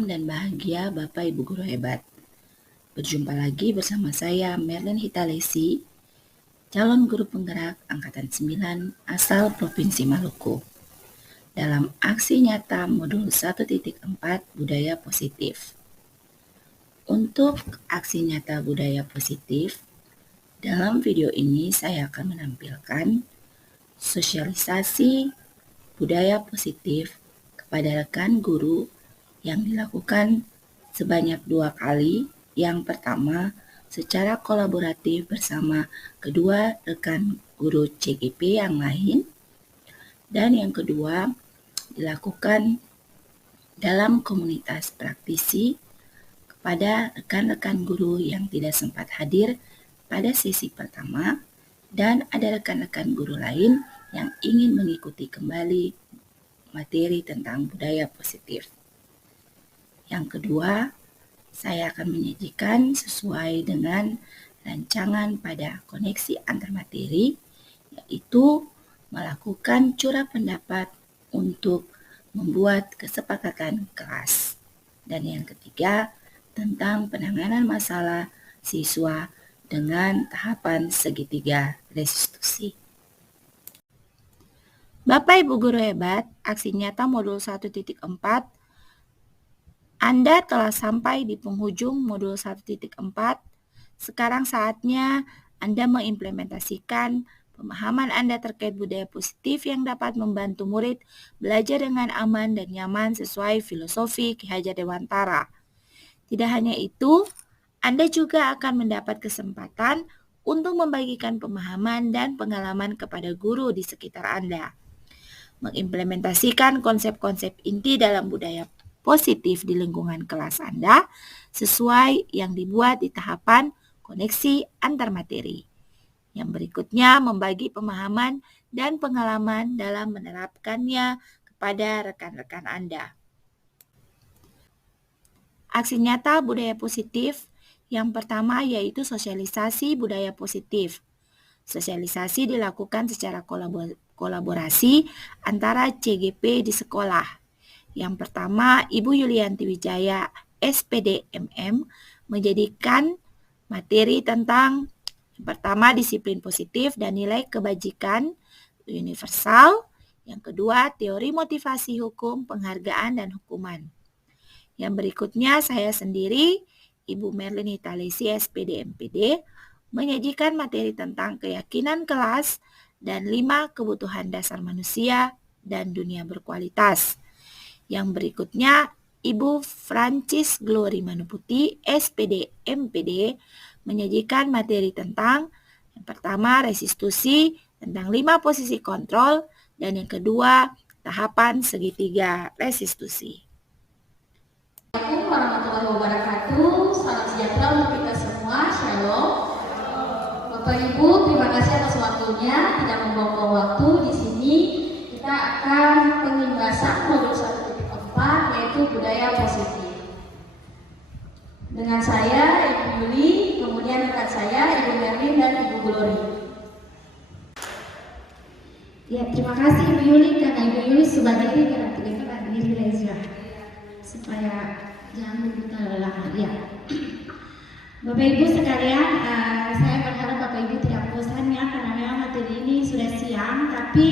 Salam dan bahagia Bapak Ibu Guru hebat. Berjumpa lagi bersama saya Merlin Hitalesi, calon guru penggerak Angkatan 9 asal Provinsi Maluku. Dalam aksi nyata modul 1.4 Budaya Positif. Untuk aksi nyata budaya positif, dalam video ini saya akan menampilkan sosialisasi budaya positif kepada rekan guru yang dilakukan sebanyak 2 kali. Yang pertama, secara kolaboratif bersama kedua rekan guru CGP yang lain. Dan yang kedua, dilakukan dalam komunitas praktisi kepada rekan-rekan guru yang tidak sempat hadir pada sesi pertama, dan ada rekan-rekan guru lain yang ingin mengikuti kembali materi tentang budaya positif. Yang kedua, saya akan menyajikan sesuai dengan rancangan pada koneksi antar materi, yaitu melakukan curah pendapat untuk membuat kesepakatan kelas. Dan yang ketiga, tentang penanganan masalah siswa dengan tahapan segitiga restitusi. Bapak Ibu Guru hebat, aksi nyata modul 1.4, Anda telah sampai di penghujung modul 1.4. Sekarang saatnya Anda mengimplementasikan pemahaman Anda terkait budaya positif yang dapat membantu murid belajar dengan aman dan nyaman sesuai filosofi Ki Hajar Dewantara. Tidak hanya itu, Anda juga akan mendapat kesempatan untuk membagikan pemahaman dan pengalaman kepada guru di sekitar Anda. Mengimplementasikan konsep-konsep inti dalam budaya positif di lingkungan kelas Anda sesuai yang dibuat di tahapan koneksi antar materi. Yang berikutnya, membagi pemahaman dan pengalaman dalam menerapkannya kepada rekan-rekan Anda. Aksi nyata budaya positif yang pertama yaitu sosialisasi budaya positif. Sosialisasi dilakukan secara kolaborasi antara CGP di sekolah. Yang pertama, Ibu Yulianti Wijaya, SPD MM, menjadikan materi tentang yang pertama disiplin positif dan nilai kebajikan universal. Yang kedua, teori motivasi hukum, penghargaan dan hukuman. Yang berikutnya, saya sendiri, Ibu Merlin Hitalesi, SPD MPD, menyajikan materi tentang keyakinan kelas dan 5 kebutuhan dasar manusia dan dunia berkualitas. Yang berikutnya, Ibu Francis Glory Manuputi, SPD MPD, menyajikan materi tentang yang pertama restitusi, tentang 5 posisi kontrol, dan yang kedua tahapan segitiga restitusi. Assalamualaikum warahmatullahi wabarakatuh. Salam sejahtera untuk kita semua. Shalom. Bapak Ibu, terima kasih atas waktunya. Tidak membuang-buang waktu, di sini kita akan pengibasan modul 1.4 yaitu budaya positif. Dengan saya Ibu Yuli, kemudian rekan saya Ibu Merlin dan Ibu Glory. Ya, terima kasih Ibu Yuli, karena Ibu Yuli sebagai tidak diri Reza supaya jangan kita lelah ya. Bapak Ibu sekalian, saya berharap Bapak Ibu tidak bosan ya, karena memang materi ini sudah siang, tapi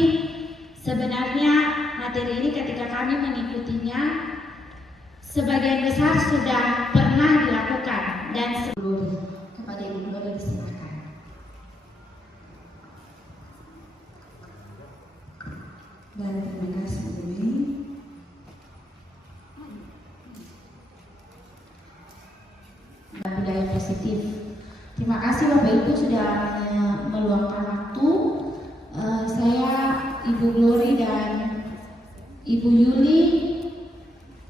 sebenarnya materi ini ketika kami mengikutinya sebagian besar sudah pernah dilakukan dan sebelum kepada Ibu Glory disilakan. Baik, terima kasih Dewi. Budaya positif. Terima kasih Bapak Ibu sudah meluangkan waktu. Saya Ibu Glory dan Ibu Yuli,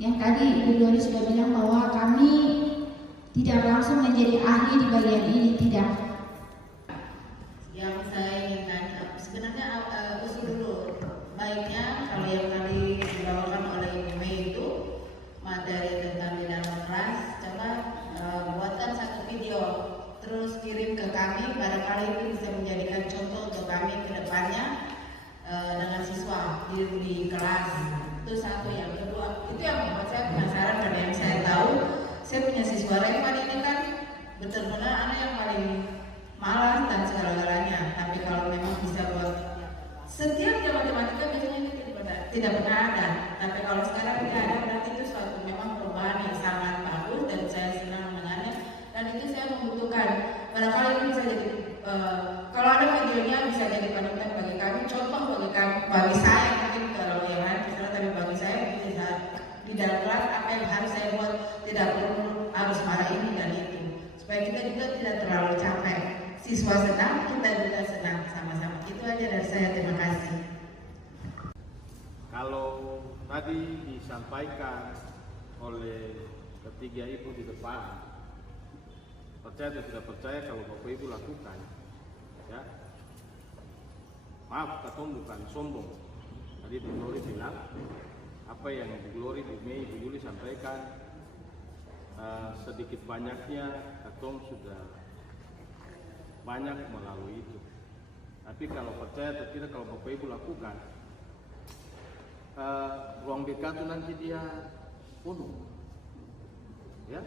yang tadi Ibu Glory sudah bilang bahwa kami tidak langsung menjadi ahli di bagian ini, tidak. Yang saya inginkan sebenarnya usul dulu, baiknya kalau yang tadi dibawakan oleh Ibu Mei itu materi tentang pidana keras, coba buatkan satu video terus kirim ke kami, barangkali itu bisa menjadikan contoh untuk kami ke depannya dengan siswa di kelas. Itu satu. Yang kedua, itu yang membuat saya penasaran pada yang saya suara ini kan betul-betul anak yang paling malas dan segala-galanya. Tapi kalau memang bisa buat setiap jam matematika biasanya itu tidak pernah ada. Tapi kalau sekarang tidak ada, berarti itu suatu memang perubahan yang sangat bagus dan saya senang mendengarnya. Dan itu saya membutuhkan. Barangkali ini bisa jadi kalau ada videonya bisa jadi panutan bagi kami, contoh bagi kami, bagi saya mungkin kalau yang lain terserah, tapi bagi saya bisa di dalam kelas apa yang harus saya buat, tidak perlu harus marah ini dan itu, supaya kita juga tidak terlalu capek. Siswa senang, kita juga senang sama-sama. Itu aja dari saya, terima kasih. Kalau tadi disampaikan oleh ketiga ibu di depan, percaya atau tidak percaya, kalau Bapak Ibu lakukan, ya, maaf, katong bukan sombong. Tadi Bu Glory bilang apa yang Bu Glory, Bu Mei, Bu Yuli sampaikan, sedikit banyaknya katong sudah banyak melalui itu. Tapi kalau percaya atau tidak, kalau Bapak Ibu lakukan, ruang BK itu nanti dia penuh, ya,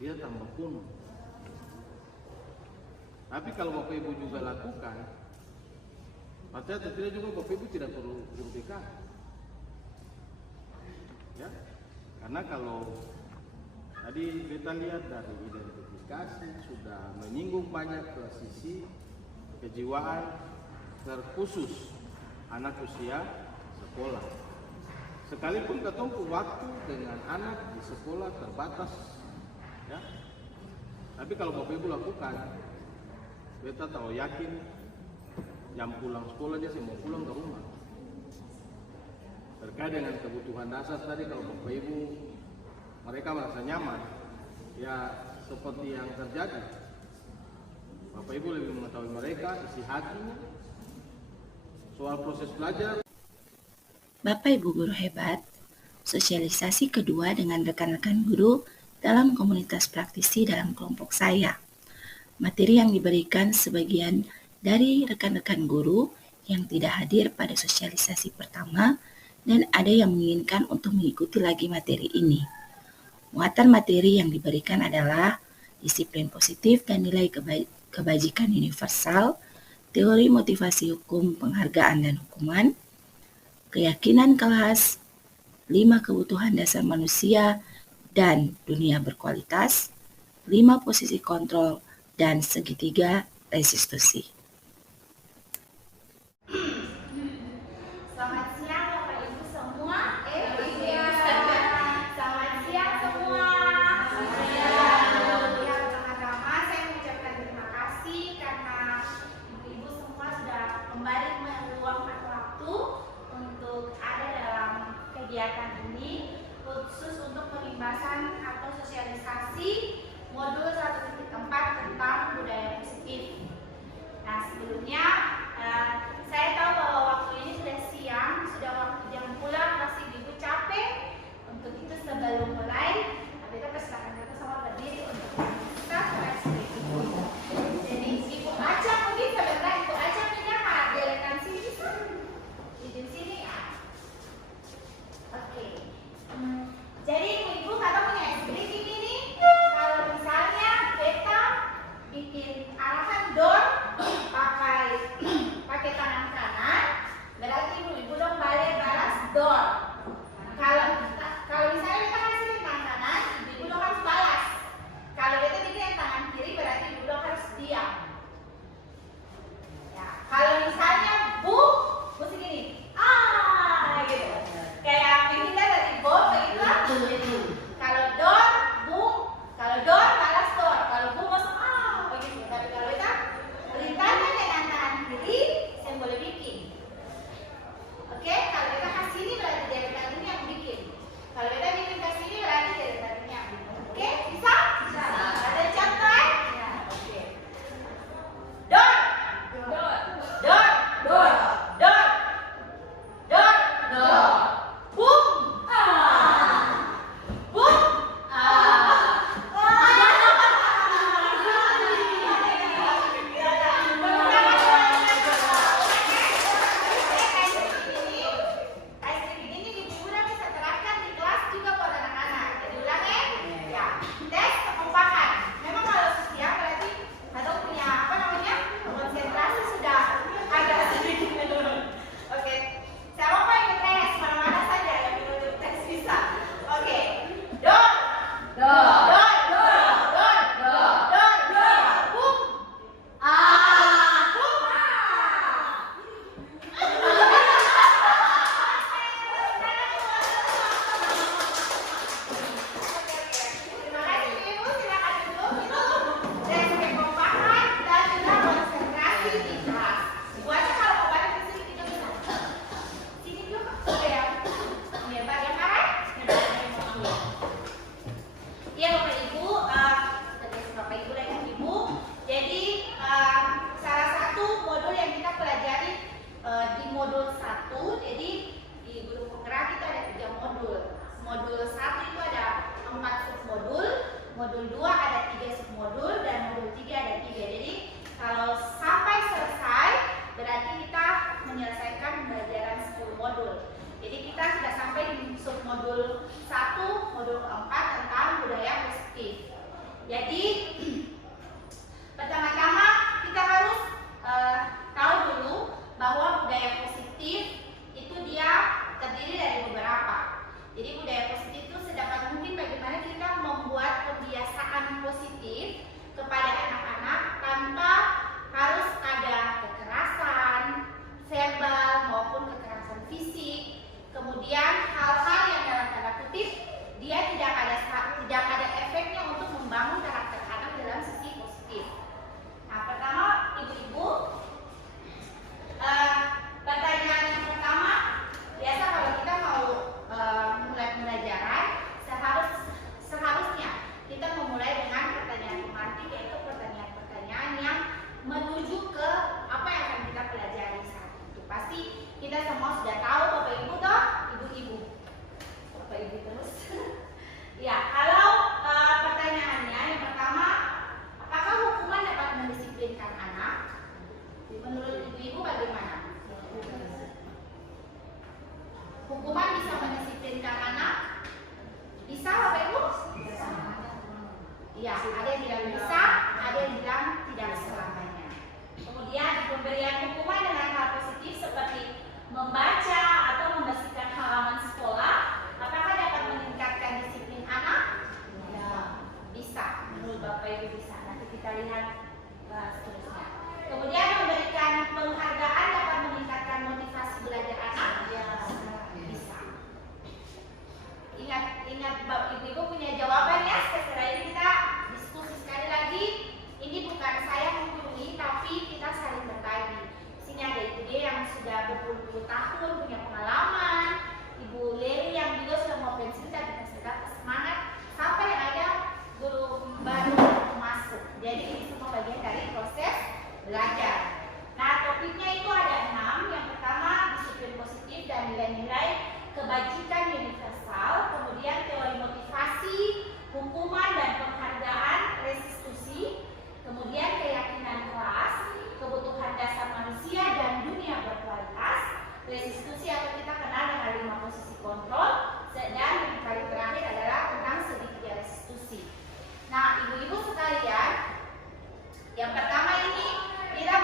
dia tambah penuh. Tapi kalau Bapak Ibu juga lakukan, percaya atau tidak juga Bapak Ibu tidak perlu ruang BK, ya, karena kalau tadi kita lihat dari identifikasi sudah menyinggung banyak ke sisi kejiwaan terkhusus anak usia sekolah. Sekalipun ketemu waktu dengan anak di sekolah terbatas, ya. Tapi kalau Bapak Ibu lakukan, beta tahu yakin jam pulang sekolah dia mau pulang ke rumah. Terkait dengan kebutuhan dasar tadi, kalau Bapak Ibu mereka merasa nyaman, ya seperti yang terjadi, Bapak Ibu lebih mengetahui mereka isi hatinya soal proses belajar. Bapak Ibu guru hebat, sosialisasi kedua dengan rekan-rekan guru dalam komunitas praktisi dalam kelompok saya. Materi yang diberikan sebagian dari rekan-rekan guru yang tidak hadir pada sosialisasi pertama dan ada yang menginginkan untuk mengikuti lagi materi ini. Muatan materi yang diberikan adalah disiplin positif dan nilai kebajikan universal, teori motivasi hukum, penghargaan dan hukuman, keyakinan kelas, 5 kebutuhan dasar manusia dan dunia berkualitas, 5 posisi kontrol, dan segitiga restitusi. Selamat siang Bapak Ibu semua. Selamat siang semua. Ya, pertama-tama saya mengucapkan terima kasih karena Ibu semua sudah kembali meluangkan waktu untuk ada dalam kegiatan ini, khusus untuk pembahasan atau sosialisasi modul 1.4 tentang budaya positif. Nah, sebelumnya saya tahu bahwa waktu ini sudah siang, sudah waktu jam pulang, pasti Ibu capek. Untuk itu sebelum mulai, kita persilakan kita semua berdiri untuk kita respect Ibu. Jadi Ibu Acang mungkin sebentar, Ibu Acang ini hadirkan sini, izin sini ya. Oke. Jadi Ibu kalau punya script ini nih, kalau misalnya beta bikin arahan Menurut ibu-ibu bagaimana? Hukuman bisa mendisiplinkan anak? Bisa, Bapak Ibu? Bisa. Iya, ada yang bilang bisa, ada yang bilang tidak selamanya. Kemudian pemberian hukuman dengan hal positif seperti membaca atau membersihkan halaman sekolah, apakah dapat meningkatkan disiplin anak? Ya, bisa. Menurut Bapak Ibu bisa. Nanti kita lihat seterusnya. Kemudian memberikan penghargaan dapat meningkatkan motivasi belajar anak? Ya, bisa. Ingat Ibu-ibu punya jawaban ya. Setelah ini kita diskusi sekali lagi. Ini bukan saya menggurui, tapi kita saling berbagi. Sini ada Ibu D yang sudah berpuluh-puluh tahun punya pengalaman, Ibu Leri yang juga sudah mau pensiun tapi masih tetap semangat, sampai ada guru baru masuk. Jadi ini semua bagian dari proses belajar. Nah, topiknya itu ada 6. Yang pertama disiplin positif dan nilai-nilai kebajikan universal, kemudian teori motivasi, hukuman dan penghargaan, restitusi, kemudian keyakinan kelas, kebutuhan dasar manusia dan dunia berkualitas, restitusi atau kita kenal dengan 5 posisi kontrol, dan yang paling terakhir adalah tentang segitiga restitusi. Nah, ibu-ibu sekalian, yang pertama ini kita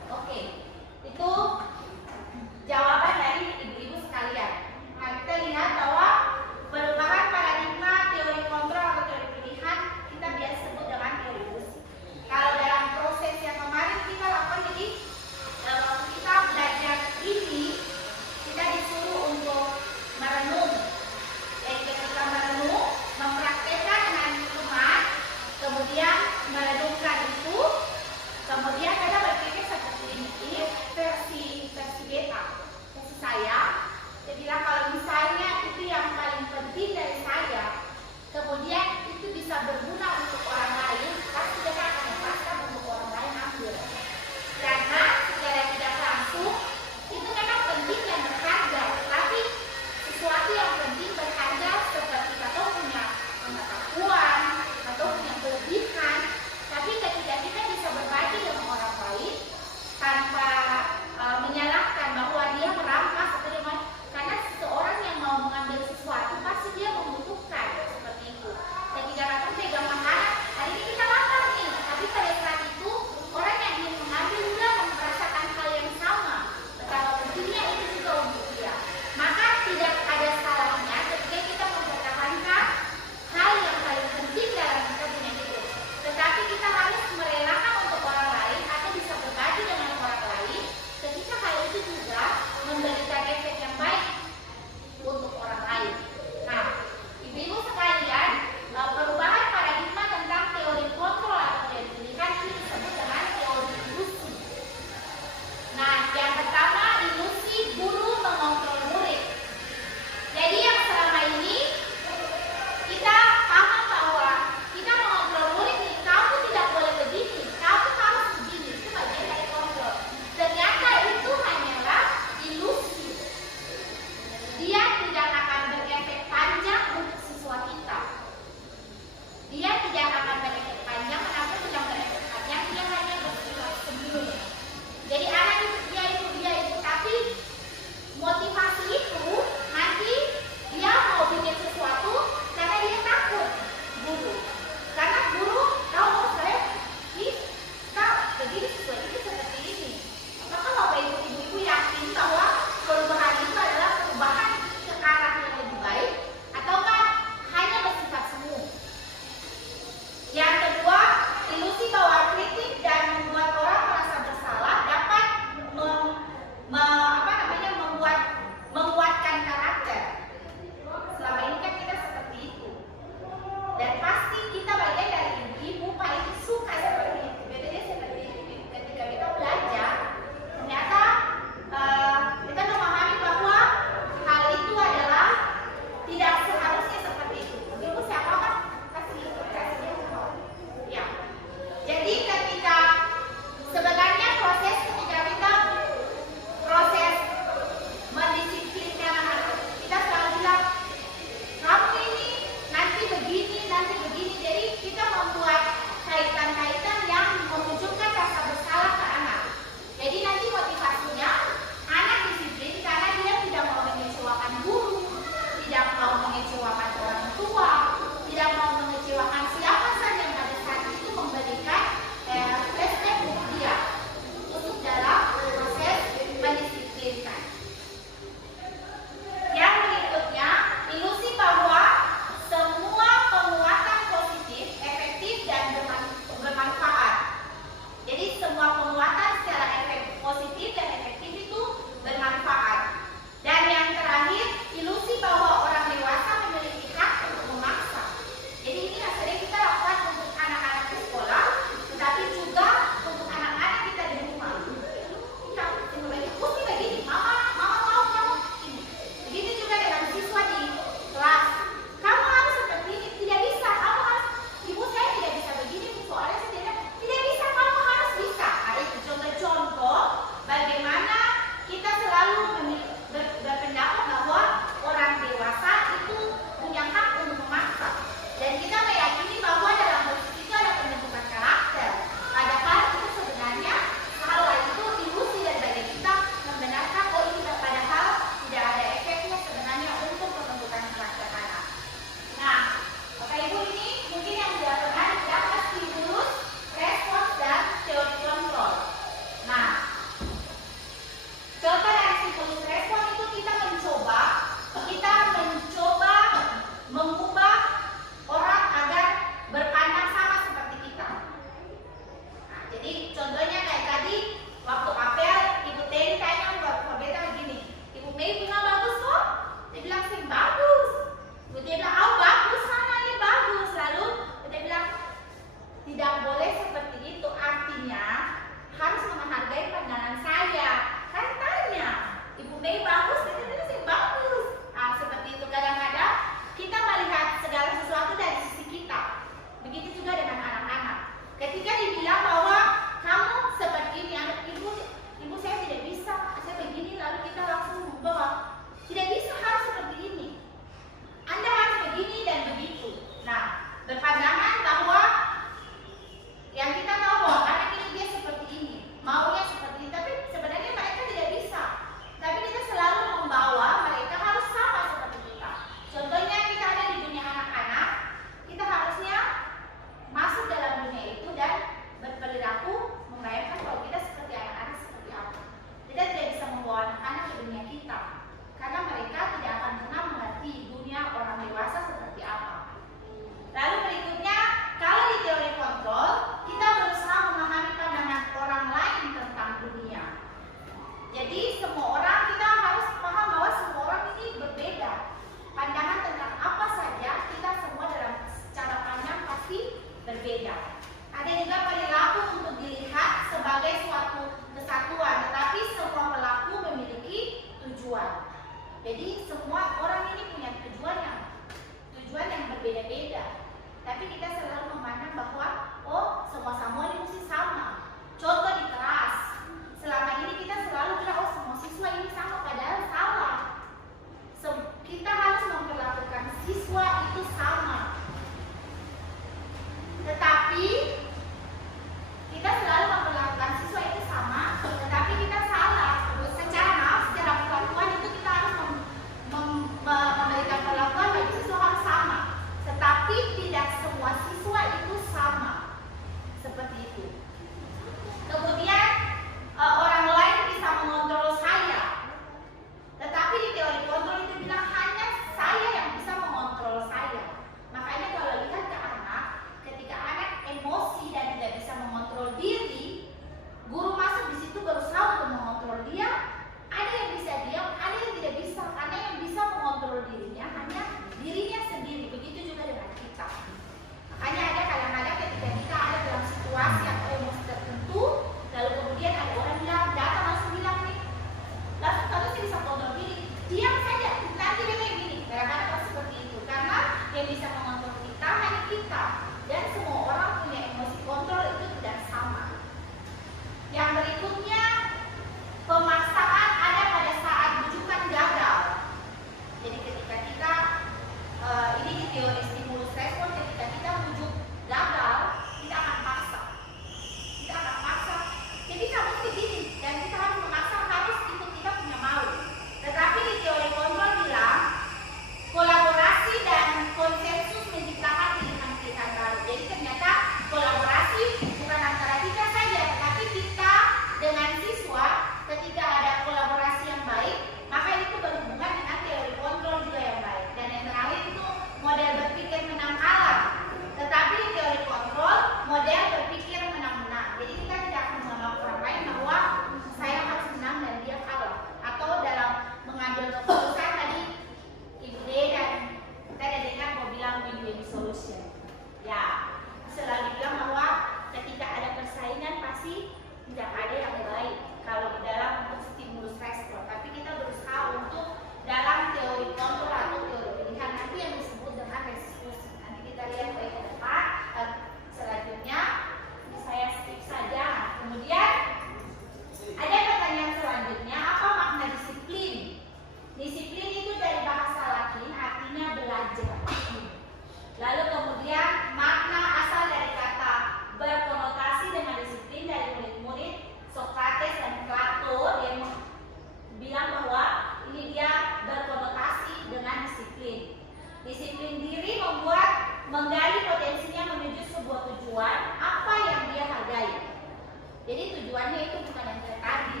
Jadi tujuannya itu bukan yang kayak tadi,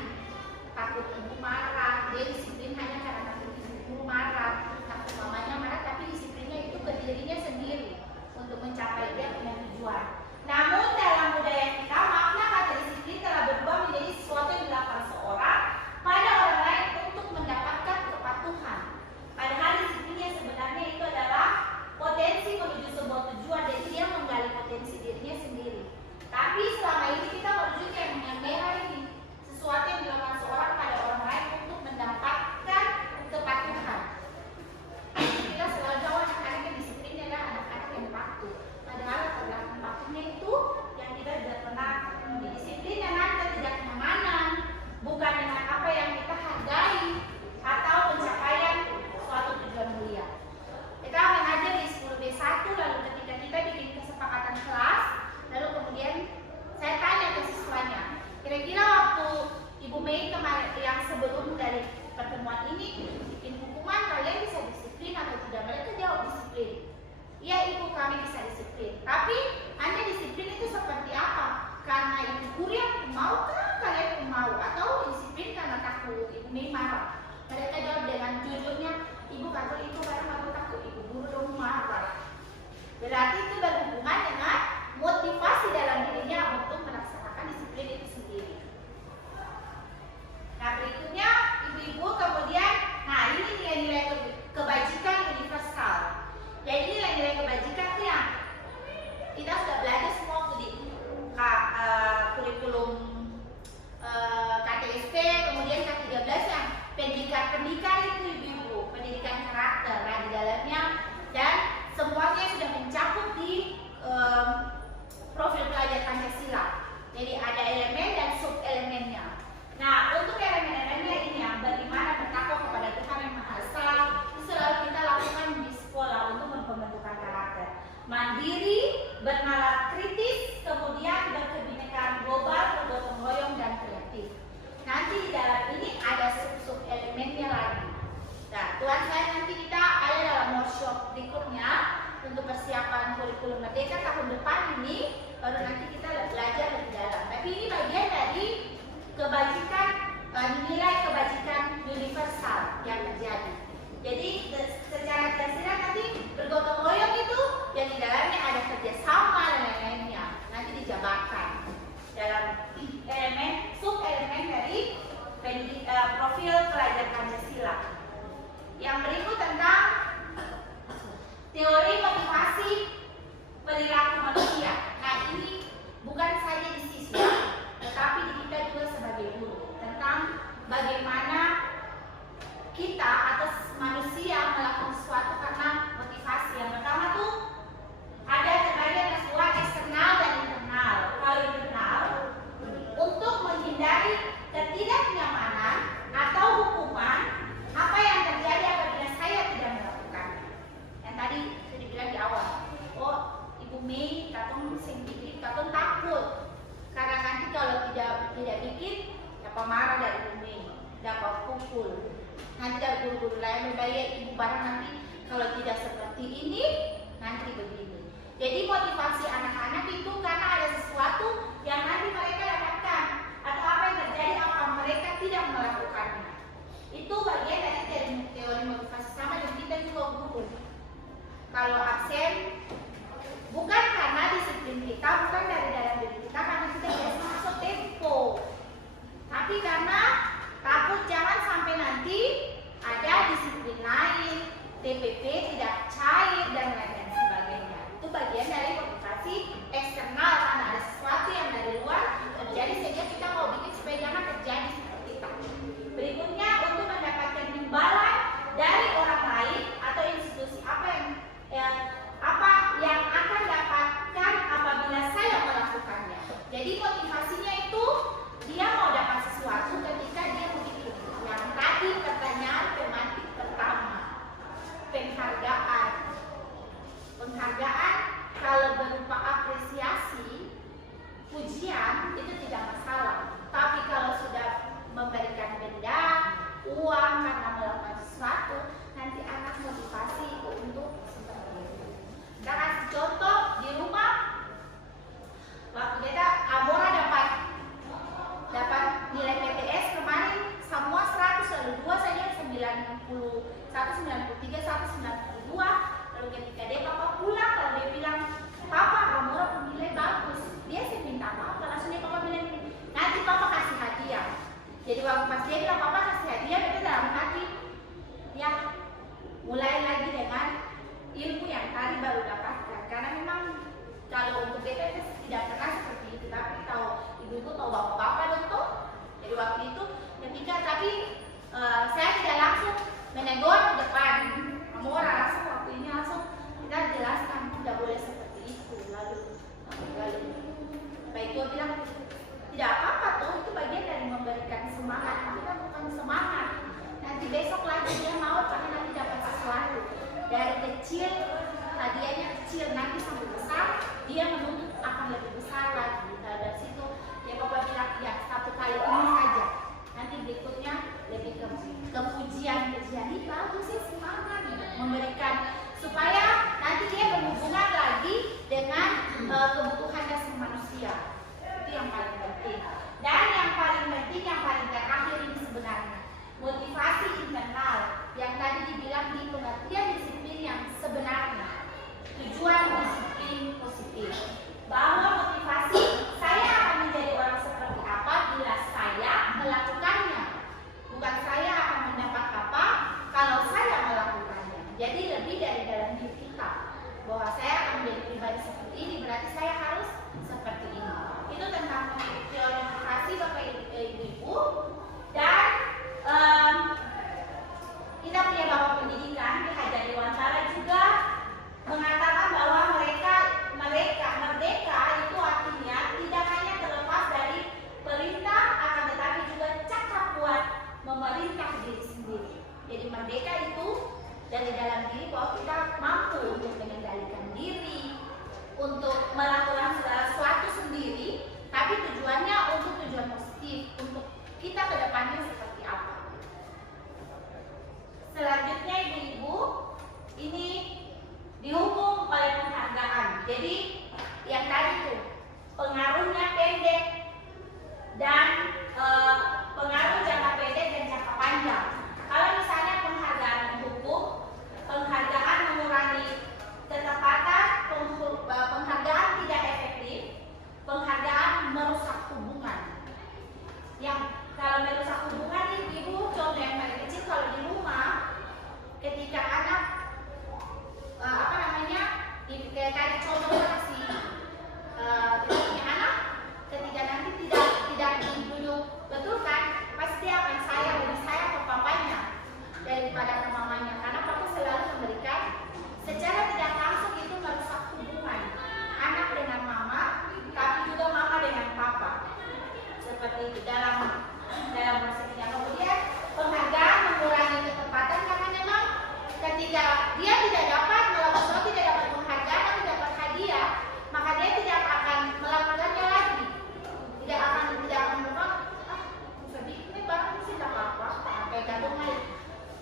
takut ibu marah, dia disiplin hanya karena takut ibu marah, takut mamanya marah, tapi disiplinnya itu ke dirinya sendiri untuk mencapai dia punya tujuan. Namun dalam budaya kita, makna kata disiplin telah berubah menjadi sesuatu yang dilakukan seorang pada orang lain untuk mendapatkan kepatuhan. Padahal disiplin yang sebenarnya itu adalah potensi menuju sebuah tujuan, jadi dia menggali potensi dirinya sendiri. Tapi selama ini kita menuju yang merah ini, sesuatu yang dilakukan seorang pada orang lain untuk mendapatkan kepatuhan. Kita selalu jawab anak-anak yang disiplin adalah anak-anak yang patuh. Padahal tergantung patuhnya itu yang kita tidak pernah disiplin dan ketidaknyamanan, bukan dengan apa yang kita hargai atau pencapaian suatu tujuan mulia. Kita mengajar di 10B1, lalu ketika kita bikin kesepakatan kelas, lalu kemudian saya tanya ke siswanya, kira-kira waktu Ibu Mei kemarin yang sebelum dari pertemuan ini bikin hukuman, kalian bisa disiplin atau tidak? Mereka jawab disiplin. Iya Ibu, kami bisa disiplin. Tapi Anda disiplin itu seperti apa? Karena Ibu guru yang mau kah kalian mau? Atau disiplin karena takut Ibu Mei marah? Mereka jawab dengan jujurnya, Ibu kata itu karena aku takut Ibu guru dong marah. Berarti itu berhubungan dengan motivasi dalam dirinya untuk melaksanakan disiplin itu sendiri. Nah berikutnya ibu-ibu kemudian, nah ini nilai-nilai kebajikan universal. Jadi nilai-nilai kebajikan itu yang kita sudah belajar semua di kurikulum KTSP, kemudian K13 yang pendidikan itu ibu-ibu, pendidikan karakter, nah di dalamnya dan semuanya sudah mencakup di profil pelajar Pancasila. Jadi ada elemen dan sub elemennya. Nah untuk elemen-elemennya ini yang bagaimana bertakwa kepada Tuhan yang Maha Esa, itu selalu kita lakukan di sekolah untuk pembentukan karakter. Mandiri, bernalar kritis, kemudian berkebinekaan global, bergotong royong dan kreatif. Nanti di dalam ini ada sub-sub elemennya lagi. Nah, Tuhan saya nanti kita ada dalam workshop berikutnya untuk persiapan kurikulum Merdeka tahun depan ini, baru nanti kita belajar lebih dalam. Tapi ini bagian dari kebajikan, nilai kebajikan universal yang terjadi. Jadi secara tersirat nanti bergotong royong itu yang di dalamnya ada kerjasama dan lain-lainnya. Nanti dijabarkan dalam elemen, sub elemen dari profil pelajar Pancasila. Yang berikut tentang teori motivasi perilaku manusia. Nah ini bukan saja di siswa, tetapi di kita juga sebagai guru, tentang bagaimana kita atau manusia melakukan sesuatu karena motivasi. Yang pertama tuh ada terbagian sesuatu eksternal dan internal. Kalau internal untuk menghindari ketidaknyamanan atau hukuman apa yang terjadi apabila saya tidak melakukannya. Yang tadi sudah dibilang di awal. Oh, Ibu Mei, katong sendiri, katong takut karena nanti kalau tidak bikin dapat marah dari Ibu Mei, dapat pukul. Nanti dari guru-guru lain berbayar ibu barang nanti kalau tidak seperti ini nanti begini. Jadi motivasi anak-anak itu karena ada sesuatu yang nanti mereka dapatkan atau apa yang terjadi apa mereka tidak melakukannya. Itu bagian dari teori motivasi sama dengan kita juga guru. Kalau absen bukan karena disiplin kita, bukan dari dalam diri kita karena kita biasa masuk tempo, tapi karena takut jangan sampai nanti ada disiplin lain, TPP tidak cair dan lain-lain sebagainya. Itu bagian dari motivasi eksternal karena ada sesuatu yang dari luar terjadi sehingga kita mau bikin supaya jangan terjadi seperti itu. Berikutnya untuk mendapatkan imbalan dari orang lain atau institusi apa yang akan dapatkan apabila saya melakukannya. Jadi motivasinya itu dia mau dapat sesuatu ketika dia begitu. Yang tadi pertanyaan tematik pertama, penghargaan kalau berupa apresiasi, pujian itu tidak masalah. Tapi kalau sudah memberikan benda, uang karena melakukan sesuatu, nanti anak motivasi untuk seperti itu. Kita kasih contoh di rumah, waktu kita Amora dapat menegur di depan kamu orang langsung waktunya langsung kita jelaskan tidak boleh seperti itu. Lalu Pak itu bilang tidak apa-apa tuh, itu bagian dari memberikan semangat, tapi kan bukan semangat. Nanti besok lagi dia mau karena nanti dapat sesuatu. Dari kecil hadiahnya kecil, nanti sampai besar dia menuntut akan lebih besar lagi. Nah, dari situ ya Bapak bilang ya satu kali ini saja, nanti berikutnya lebih ke pujian ini bagus sih, semangat memberikan supaya nanti dia berhubungan lagi dengan kebutuhan dasar manusia. Itu yang paling penting. Dan yang paling penting, yang paling terakhir ini sebenarnya motivasi internal yang tadi dibilang di pengertian disiplin yang sebenarnya, tujuan disiplin positif, bahwa motivasi saya akan menjadi orang seperti apa bila saya melakukannya, bukan saya akan mendapat apa kalau saya melakukannya. Jadi lebih dari dalam diri kita bahwa saya akan menjadi pribadi seperti ini, berarti saya harus seperti ini. Itu tentang teori motivasi Bapak Ibu. Dan kita punya Bapak Pendidikan di Hajar Dewantara juga mengatakan bahwa merdeka itu artinya tidak hanya terlepas dari perintah, akan tetapi juga cakap kuat memerintah diri sendiri. Jadi merdeka itu dari dalam diri bahwa kita mampu untuk mengendalikan diri, untuk melakukan segala sesuatu sendiri, tapi tujuannya untuk tujuan positif, untuk kita ke depannya seperti apa. Selanjutnya Ibu-ibu, ini dihukum oleh penghargaan. Jadi yang tadi tuh pengaruhnya pendek dan pengaruh jangka pendek dan jangka panjang. Kalau misalnya penghargaan menghukum, penghargaan mengurangi ketepatan, penghargaan tidak efektif, penghargaan merusak hubungan. Yang kalau merusak hubungan nih Ibu, contoh yang paling kecil kalau di rumah, ketika anak kayak tadi contohnya kasih kita punya anak, ketika nanti tidak dibujuk betul kan, pasti dia akan lebih sayang ke papanya daripada ke mamanya, karena papa selalu memberikan secara tidak langsung. Itu merusak hubungan anak dengan mama, tapi juga mama dengan papa, seperti itu dalam prosesnya. Kemudian penghargaan mengurangi ketepatan, karena memang ketika dia tidak dapat melakukan sesuatu, tidak dapat penghargaan atau dapat hadiah, maka dia tidak akan melakukannya lagi, tidak akan bilang sedih ini barang sih tidak apa-apa, kayak gantung aja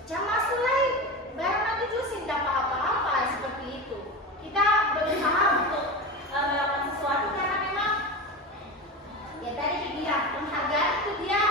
jangan sulai barang itu sih tidak apa-apa, seperti itu. Kita berusaha untuk melakukan sesuatu karena memang ya tadi dibilang penghargaan itu dia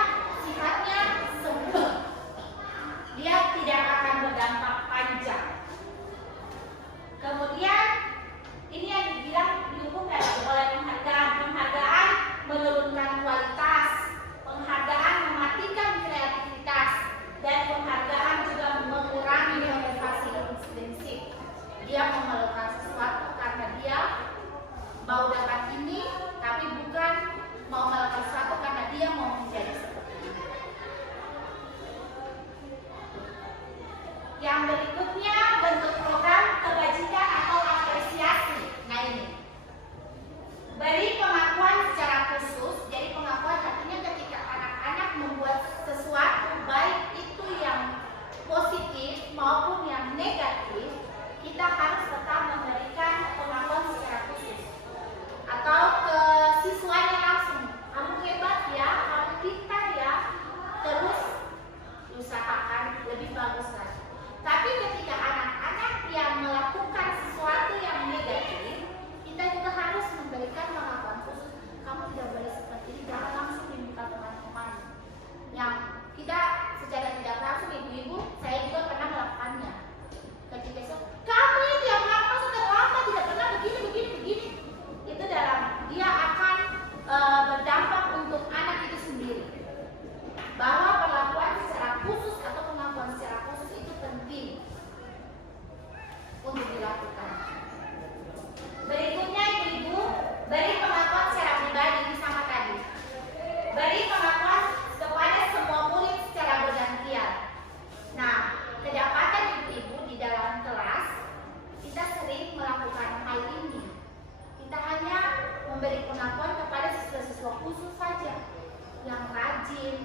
yang rajin,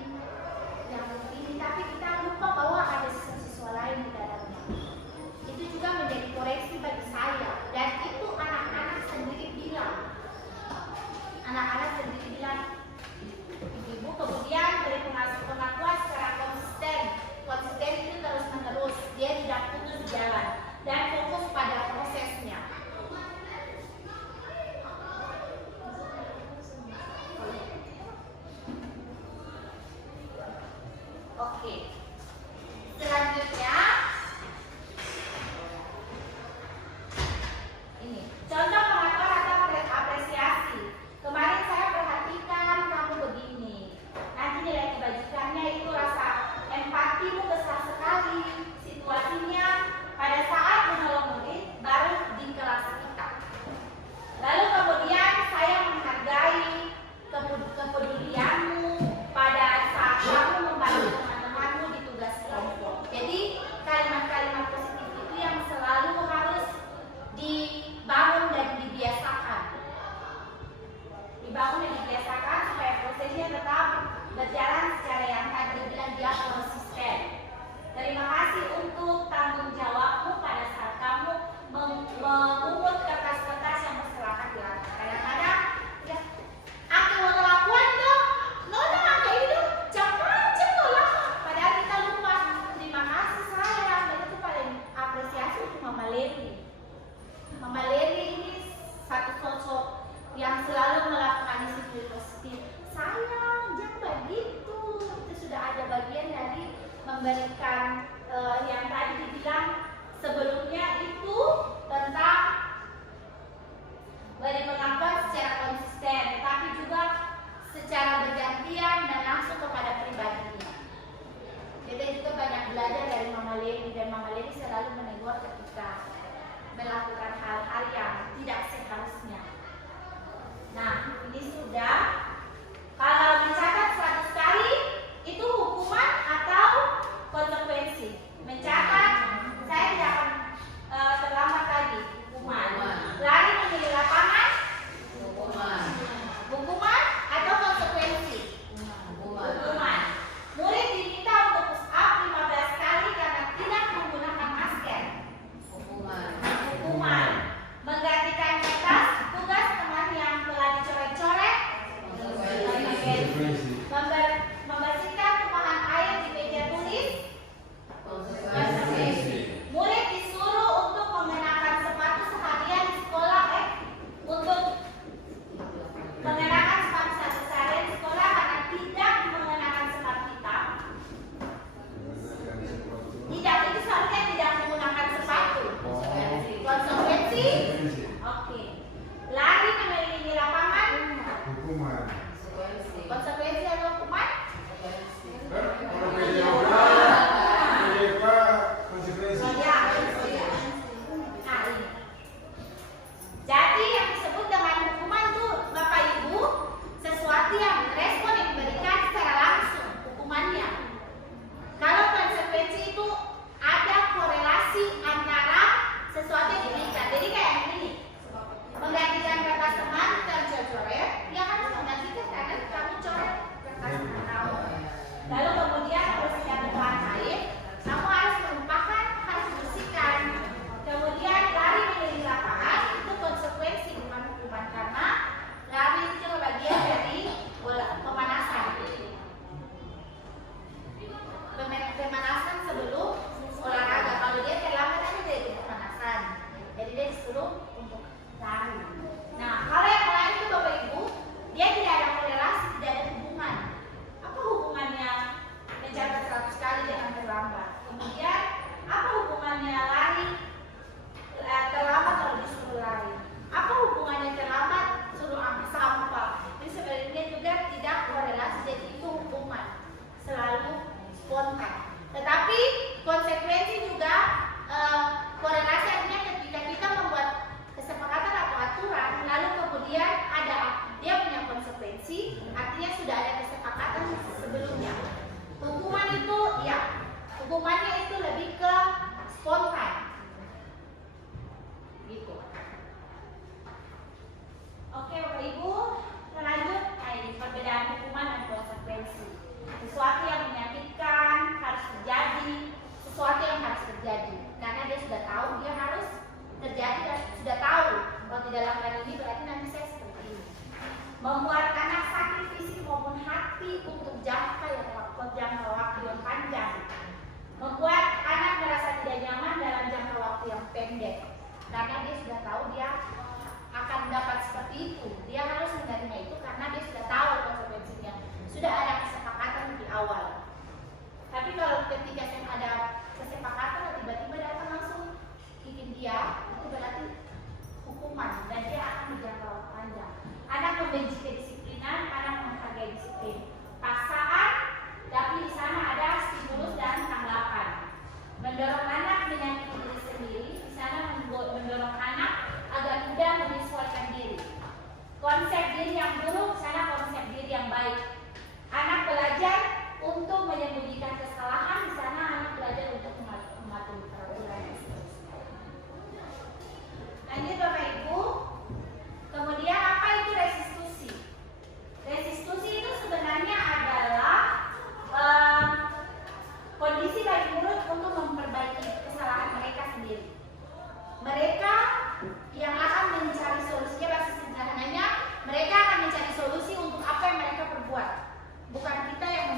yang ini, tapi kita lupa bahwa ada siswa lain di dalamnya. Itu juga menjadi koreksi bagi saya, dan itu anak-anak sendiri bilang, ibu kemudian beri pengakuan secara konsisten itu terus menerus, dia tidak putus jalan dan fokus pada prosesnya. Oke, selanjutnya ini contoh pengakuan atau apresiasi. Kemarin saya perhatikan kamu begini, nanti nilai kebajikannya itu rasa empatimu besar sekali, situasinya pada saat menolong murid baru di kelas kita. Lalu kemudian saya menghargai kepedulianmu pada saat kamu membantu teman-temanmu di tugas kelompok. Jadi kalimat-kalimat positif itu yang selalu harus dibangun dan dibiasakan. Supaya prosesnya tetap berjalan secara yang tadi dibilang dia konsisten. Terima kasih untuk tanggung jawabmu pada saat kamu mengungut kertas-kertas yang berserakan di lantai. Kadang-kadang ya, aku mau ngelakuin dong, nona ada itu, macam-macam lah. Padahal kita lupa. Terima kasih sayang, dan itu paling apresiasi untuk Mama Leni. Mama Leni ini satu sosok yang selalu melakukan disiplin positif. Sayang, jangan begitu. Itu sudah ada bagian dari memberikan yang tadi dibilang sebelumnya itu tentang beri pengakuan secara konsisten, tetapi juga secara bergantian dan langsung kepada pribadinya. Kita juga banyak belajar dari Mama Leni, dan Mama Leni selalu menegur ketika melakukan hal-hal yang tidak seharusnya. Nah, ini sudah. Kalau mencatat 100 kali itu hukuman atau konsekuensi. Mencatat, saya tidak akan terlambat lagi. Hukuman. Lari memilih lapangan. Hukuman atau konsekuensi. Hukuman. Murid diminta untuk push up 15 kali karena tidak menggunakan masker. Hukuman. Menggantikan kertas tugas teman yang telah dicoret-coret. Membersihkan tumpahan air di meja tulis. Murid disuruh untuk mengenakan sepatu seharian di sekolah, untuk mengenakan sepatu seharian di sekolah karena tidak mengenakan sepatu hitam. Tidak, itu seharusnya tidak menggunakan sepatu. Konsekuensi. Oke. Lari mengelilingi lapangan. Hukuman. Konsekuensi atau hukuman? Konsekuensi. Ya. Nah, ini. Jadi yang disebut dengan hukuman itu Bapak Ibu sesuatu yang respon yang diberikan secara langsung hukumannya. Kalau konsekuensi itu ada korelasi antara sesuatu yang diberikan. Jadi kayak ini, menggantikan kertas teman dan coret, dia harus menggantikan karena kamu coret kertas teman kamu. Lalu kemudian membersihkan tumpahan air, kamu harus menumpahkan, harus bersihkan. Kemudian lari keliling lapangan, itu konsekuensi bukan hukuman, karena lari itu juga bagian dari pemanasan. Pemanasan sebelum olahraga. Kalau dia terlambat kan jadi pemanasan. Jadi dia disuruh untuk lari. Nah, kalau yang lain itu Bapak Ibu, dia tidak ada korelasi, tidak ada hubungan. Apa hubungannya mencatat 100 kali dengan terlambat? Kemudian apa hubungannya lari terlambat kalau disuruh lari? Apa hubungannya terlambat suruh ambil sampah? Ini sebenarnya juga tidak korelasi, jadi itu hukuman selalu spontan. Tetapi konsekuensi juga korelasi, artinya ketika kita membuat kesepakatan atau aturan, lalu kemudian dia punya konsekuensi, artinya sudah ada kesepakatan sebelumnya. Hukuman itu ya, hukumannya itu lebih ke spontan, gitu. Oke Bapak Ibu, lanjut. Nah, ini perbedaan hukuman dan konsekuensi.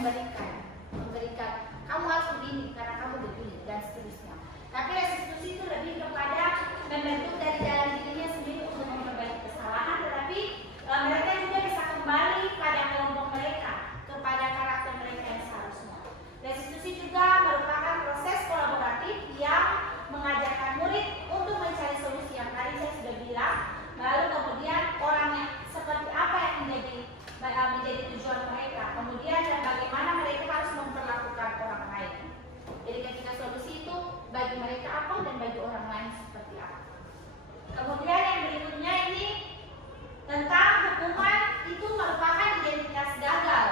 memberikan kamu harus begini karena kamu begini dan seterusnya. Tapi restitusi itu lebih kepada membentuk dari dalam dirinya sendiri untuk memperbaiki kesalahan, tetapi mereka juga bisa kembali pada kelompok mereka, kepada karakter mereka yang seharusnya. Restitusi juga merupakan proses kolaboratif yang mengajarkan murid untuk mencari solusi yang tadi saya sudah bilang, lalu kemudian orangnya seperti apa yang menjadi tujuan mereka, kemudian dan bagaimana mereka harus memperlakukan orang lain. Jadi ketika solusi itu bagi mereka apa dan bagi orang lain seperti apa. Kemudian yang berikutnya ini tentang hukuman itu merupakan identitas gagal.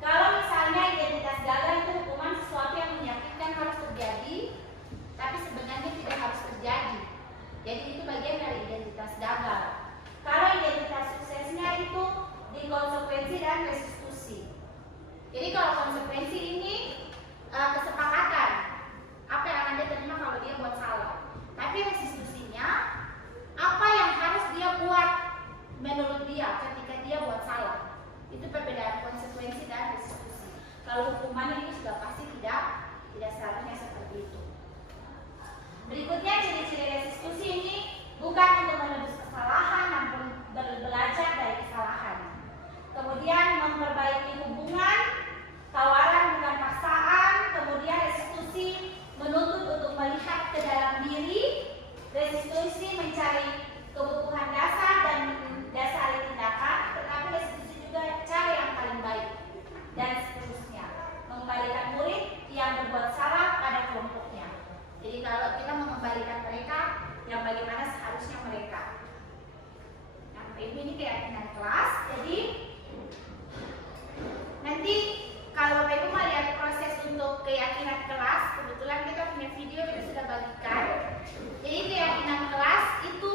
Kalau misalnya identitas gagal itu hukuman sesuatu yang menyakitkan harus terjadi, tapi sebenarnya tidak harus terjadi. Jadi itu bagian dari identitas gagal. Kalau identitas suksesnya itu di konsekuensi dan restitusi. Jadi kalau konsekuensi ini kesepakatan apa yang akan dia terima kalau dia buat salah. Tapi restitusinya apa yang harus dia buat menurut dia ketika dia buat salah. Itu perbedaan konsekuensi dan restitusi. Kalau hukuman itu sudah pasti tidak seharusnya seperti itu. Berikutnya ciri-ciri restitusi ini bukan untuk menebus kesalahan, namun belajar dari kesalahan. Kemudian memperbaiki hubungan, tawaran bukan paksaan. Kemudian restitusi menuntut untuk melihat ke dalam diri. Restitusi mencari kebutuhan dasar dan dasari tindakan, tetapi restitusi juga cara yang paling baik dan seterusnya. Mengembalikan murid yang berbuat salah pada kelompoknya. Jadi kalau kita mengembalikan mereka yang bagaimana seharusnya mereka. Nah, ini keyakinan kelas. Jadi nanti kalau Bapak Ibu melihat proses untuk keyakinan kelas, kebetulan kita punya video kita sudah bagikan. Jadi keyakinan kelas itu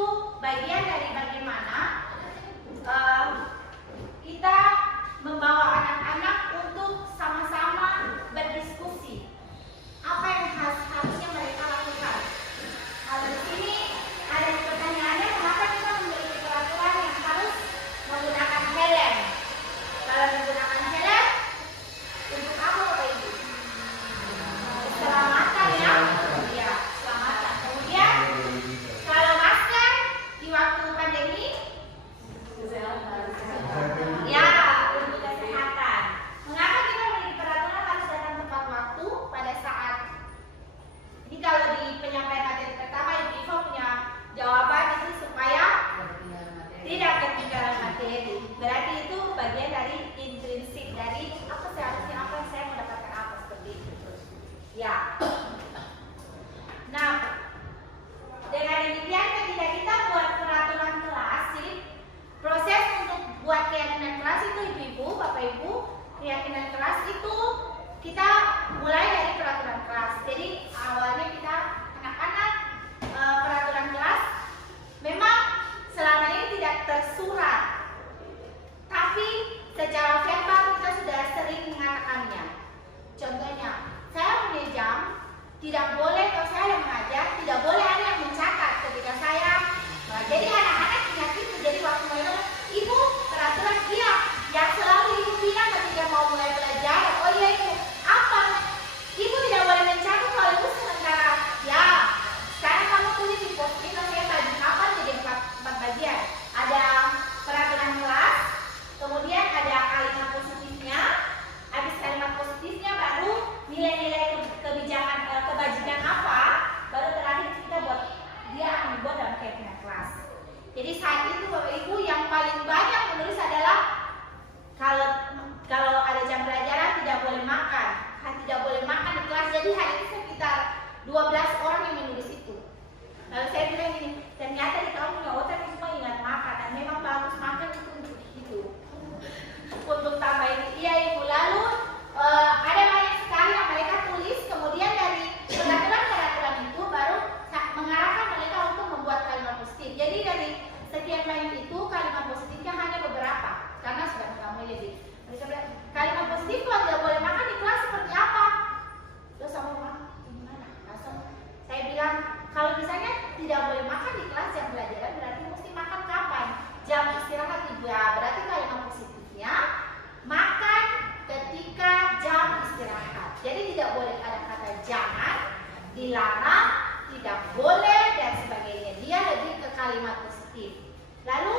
dilarang, tidak boleh, dan sebagainya. Dia lebih ke kalimat positif. Lalu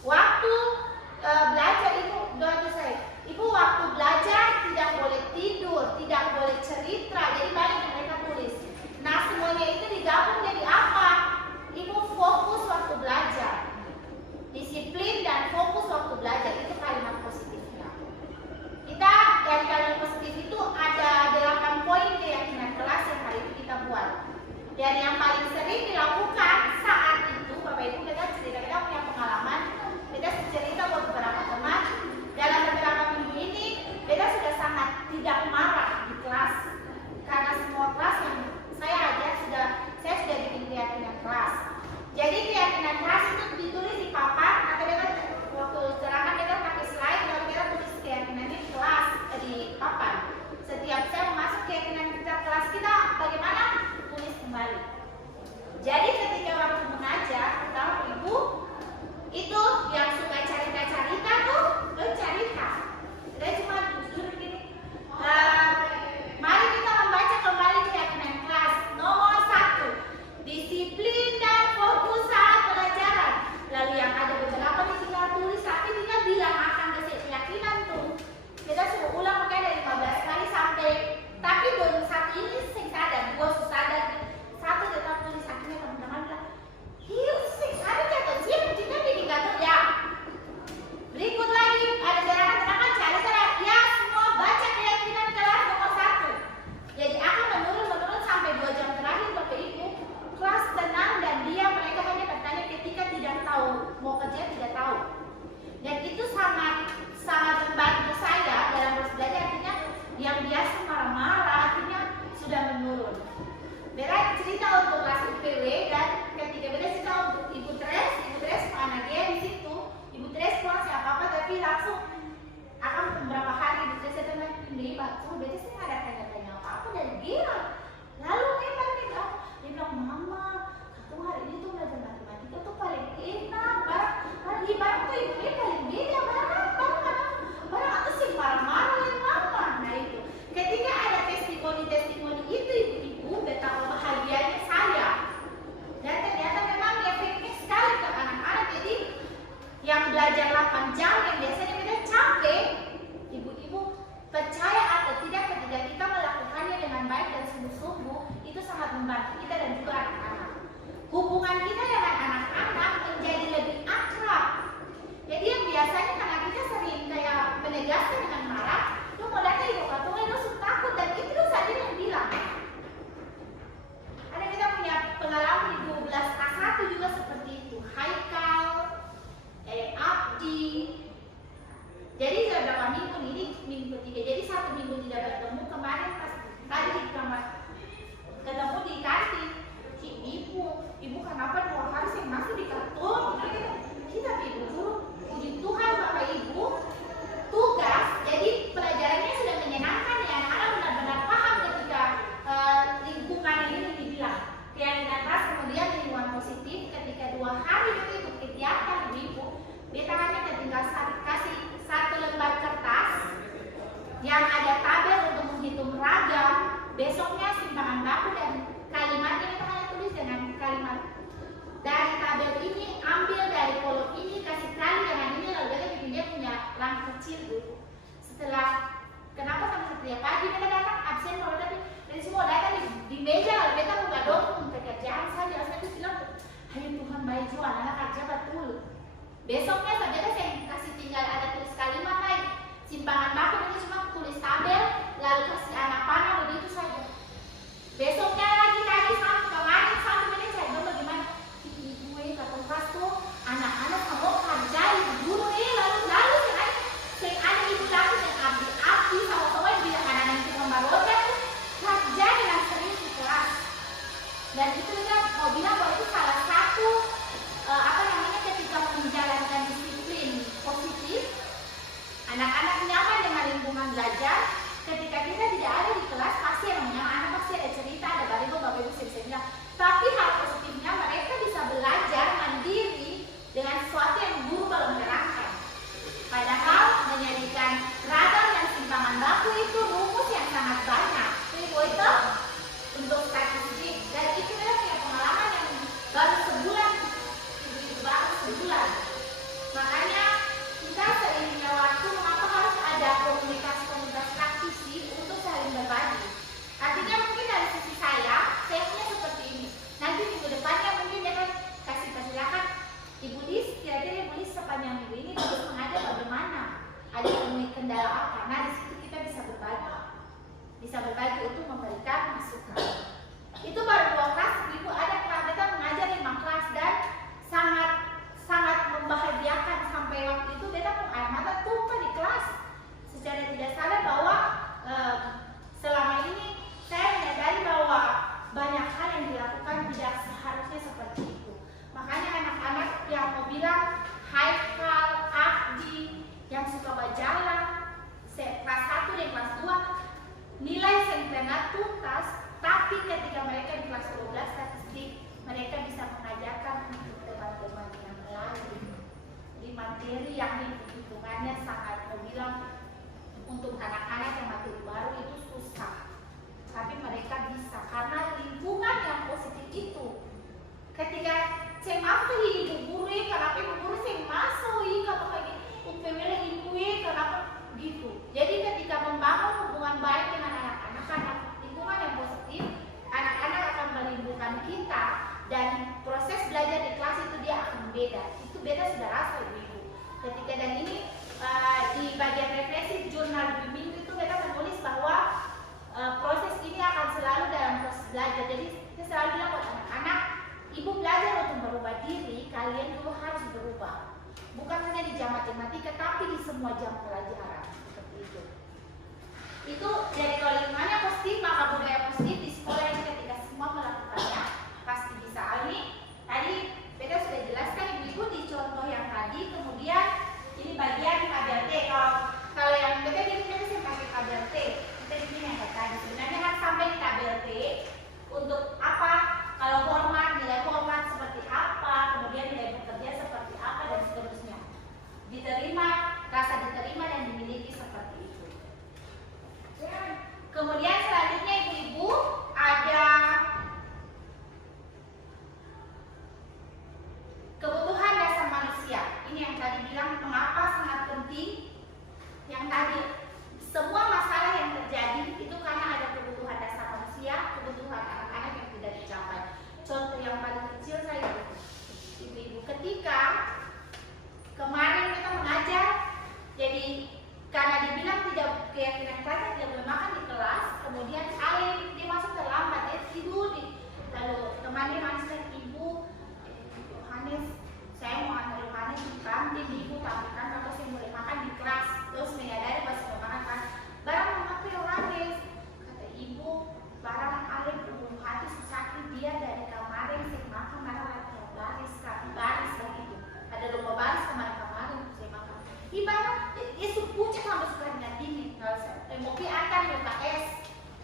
waktu belajar, ibu waktu belajar tidak boleh tidur, tidak boleh cerita. Jadi banyak yang mereka tulis. Nah, semuanya itu digabung jadi apa? Ibu fokus waktu belajar. Disiplin dan fokus waktu belajar, itu kalimat positifnya. Kita dari kalimat positif itu ada 8 poin keyakinan kelas yang hari itu kita buat. berbagi untuk memberikan masukan. Itu baru 2 kelas, Ibu ada kita mengajar 5 kelas dan sangat membahagiakan sampai waktu itu beta pun air mata tumpah di kelas. Secara tidak sadar bahwa selama ini saya menyadari bahwa banyak hal yang dilakukan tidak seharusnya seperti itu. Makanya anak-anak yang mau bilang Haikal, Abdi, yang suka berjalan, kelas 1 dan kelas 2 nilai sempurna tuntas, tapi ketika mereka di kelas 12 statistik mereka bisa mengajarkan untuk teman-teman yang lain di materi yang hitungannya sangat bilang untuk anak-anak yang materi baru itu susah, tapi mereka bisa karena lingkungan yang positif itu. Ketika saya masuk ibu guru, kenapa ibu guru saya masuk kalau kayak UPML ibu kenapa gitu. Jadi ketika membangun hubungan baik dengan anak-anak karena lingkungan yang positif, anak-anak akan merindukan kita dan proses belajar di kelas itu dia akan beda. Itu beda sudah rasa ibu. Ketika dan ini di bagian refleksi jurnal bimbing itu kita menulis bahwa proses ini akan selalu dalam proses belajar. Jadi kita selalu bilang buat anak-anak, ibu belajar untuk berubah diri, kalian dulu harus berubah. Bukan hanya di jam matematika, tapi di semua jam pelajaran. Seperti itu. Itu dari kalau lingkungannya positif, maka budaya positif di sekolah ini ketika semua melakukannya pasti bisa. Ini tadi beta sudah jelaskan ibu-ibu di contoh yang tadi. Kemudian ini bagian KBLT. Kalau yang beta gini saya pakai KBLT. Kita di sini yang tadi. Sebenarnya kan sampai di KBLT untuk apa? Kalau hormat, nilai hormat seperti apa? Kemudian nilai bekerja seperti apa dan seterusnya. Diterima, rasa diterima dan dimiliki seperti itu. Kemudian selanjutnya ibu-ibu ada kebutuhan dasar manusia. Ini yang tadi bilang mengapa sangat penting. Yang tadi semua masalah yang terjadi itu karena ada kebutuhan dasar manusia, kebutuhan anak-anak yang tidak dicapai. Contoh yang paling kecil saya ibu-ibu ketika kemarin kita mengajar, jadi karena dibilang tidak keyakinan kelas tidak boleh makan di kelas, kemudian Alif dia masuk terlambat, dia tidur lalu temannya masuk ibu Yohanes, saya mau antar Yohanes di kantin, ibu tampilkan kalau saya boleh makan di kelas, terus menyadari pas mau makan kan, barang mengapa Yohanes, kata ibu, barang Alif belum hati sakit dia dari kemarin saya makan marah latihan baris begitu, ada lomba baris kemarin saya makan, ibarat dia pucat sampai suka dingin, mungkin akan UKS.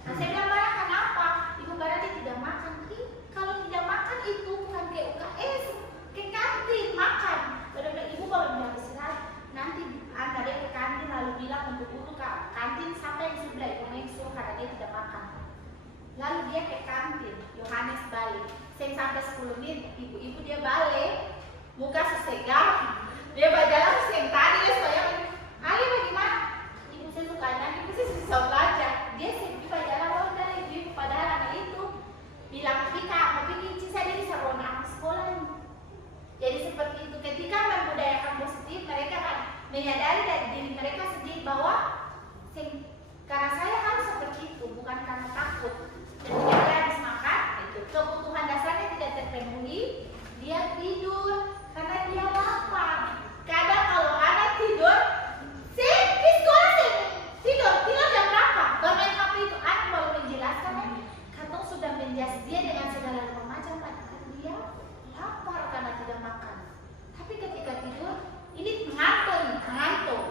Nah saya bilang barang kenapa? Ibu barang dia tidak makan. Kalau tidak makan itu bukan ke UKS, ke kantin makan. Benar-benar ibu baru bilang istirahat, nanti antar dia ke kantin lalu bilang untuk dulu ke kantin sampai yang sebelah ibu main suruh karena dia tidak makan. Lalu dia ke kantin, Yohanes balik. Saya sampai 10 menit, ibu-ibu dia balik, muka sesegar, dia berjalan yang tadi dia sayang. Ali bagaimana? Ibu saya suka nyanyi, ibu saya bisa belajar. Dia juga jalan ronda, ibu padahal anak itu bilang Vika, mau bikin saya dia bisa ronda sekolah ini. Jadi seperti itu, ketika membudayakan positif, mereka akan menyadari dari diri mereka sendiri bahwa karena saya harus seperti itu, bukan karena takut. Ketika dia habis makan, itu kebutuhan dasarnya tidak terpenuhi, dia tidur karena dia lapar. Kadang kalau anak tidur, saya di sekolah tidur jam berapa? Bermain HP itu anak baru menjelaskan kan? Katong sudah menjelaskan dia dengan segala macam dia lapar karena tidak makan. Tapi ketika tidur, ini ngantuk.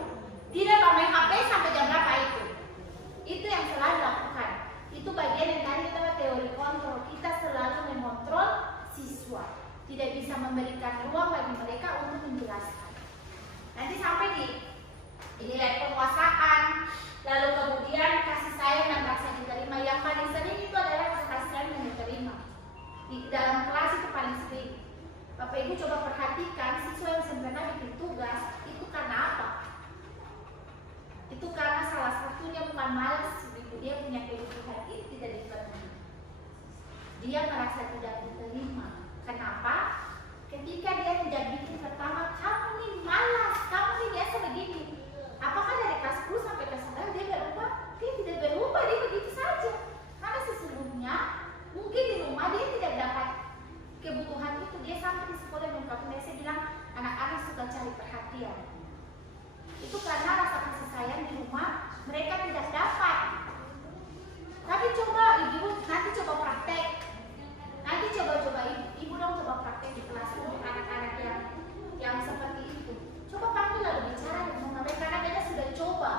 Tidak bermain HP sampai jam berapa itu? Itu yang selalu lakukan. Itu bagian yang tadi kita teori kontrol. Kita selalu mengontrol siswa. Tidak bisa memberikan ruang bagi mereka untuk menjelaskan. Nanti sampai di nilai penguasaan, lalu kemudian kasih sayang dan rasa diterima. Yang paling sering itu adalah rasa kasih sayang dan diterima. Di dalam kelas itu paling sering. Bapak Ibu coba perhatikan siswa yang sebenarnya bikin tugas itu karena apa? Itu karena salah satunya bukan malas, dia punya kebutuhan itu tidak dipenuhi. Dia merasa tidak diterima. Kenapa? Ketika dia tidak bikin pertama, kamu nih malas, kamu nih biasa begini. Apakah dari kelas 10 sampai kelas 11 dia berubah? Dia tidak berubah, dia begitu saja. mereka tidak dapat. Tapi coba ibu nanti coba praktek. Nanti coba ibu dong coba praktek di kelas untuk anak-anak yang seperti itu. Coba panggil lalu bicara dengan mereka karena mereka sudah coba.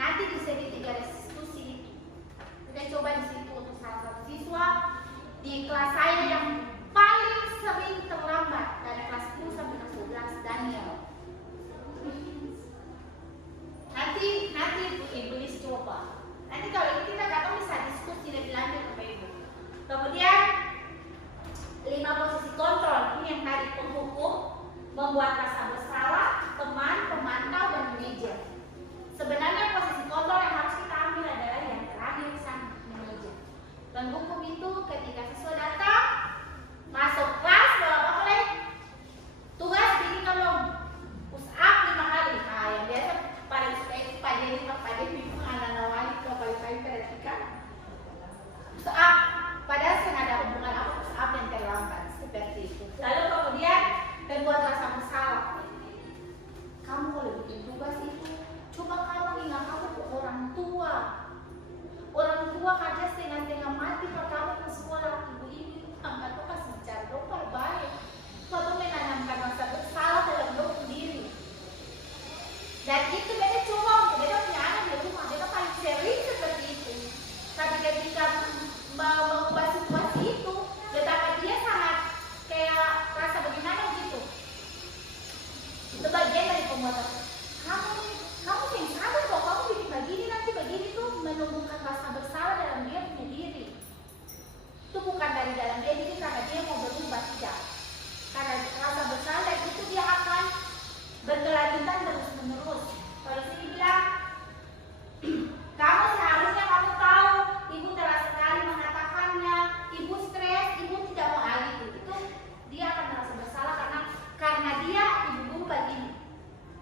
Nanti di segitiga diskusi kita coba di situ untuk salah satu siswa di kelas saya yang paling sering terlambat dari kelas 10 sampai kelas 12, Daniel. Nanti ibu list coba. Nanti kalau ini kita kadang bisa diskusi lebih lanjut Bapak Ibu. Kemudian 5 posisi kontrol ini yang tadi penghukum, membuat rasa bersalah, teman, pemantau, dan manajer. Sebenarnya posisi kontrol yang harus kita ambil adalah yang terakhir sang manajer. Penghukum itu ketika siswa datang masuk kelas bawa oleh tugas bikin belum push up 5 kali. Nah yang biasa paling suka itu Pak Jadi memang anak-anak wali kalau paling perhatikan push up. Padahal saya ada hubungan apa push up yang terlambat seperti itu. Lalu kemudian membuat rasa bersalah. Kamu kalau bikin tugas itu coba kamu ingat kamu ke orang tua. Orang tua kerja setengah-setengah mati kalau kamu ke sekolah. Ibu-ibu angkat tuh kasih bicara dokter baik. Kamu menanamkan rasa bersalah dalam diri sendiri. Dan itu mereka coba untuk mereka punya anak di rumah. Mereka paling sering seperti itu. Tapi ketika mengubah situasi itu, betapa dia sangat kayak rasa bagaimana gitu. Itu bagian dari pembuatan. Kamu yang sadar bahwa kamu bikin begini nanti begini tuh menumbuhkan rasa bersalah dalam dia punya diri. Itu bukan dari dalam dia diri karena dia mau berubah, tidak. Karena rasa bersalah itu dia akan berkelanjutan terus menerus. Kalau saya bilang, kamu seharusnya kamu tahu, ibu telah sekali mengatakannya, ibu stres, ibu tidak mau hal itu dia akan merasa bersalah karena dia ibu begini,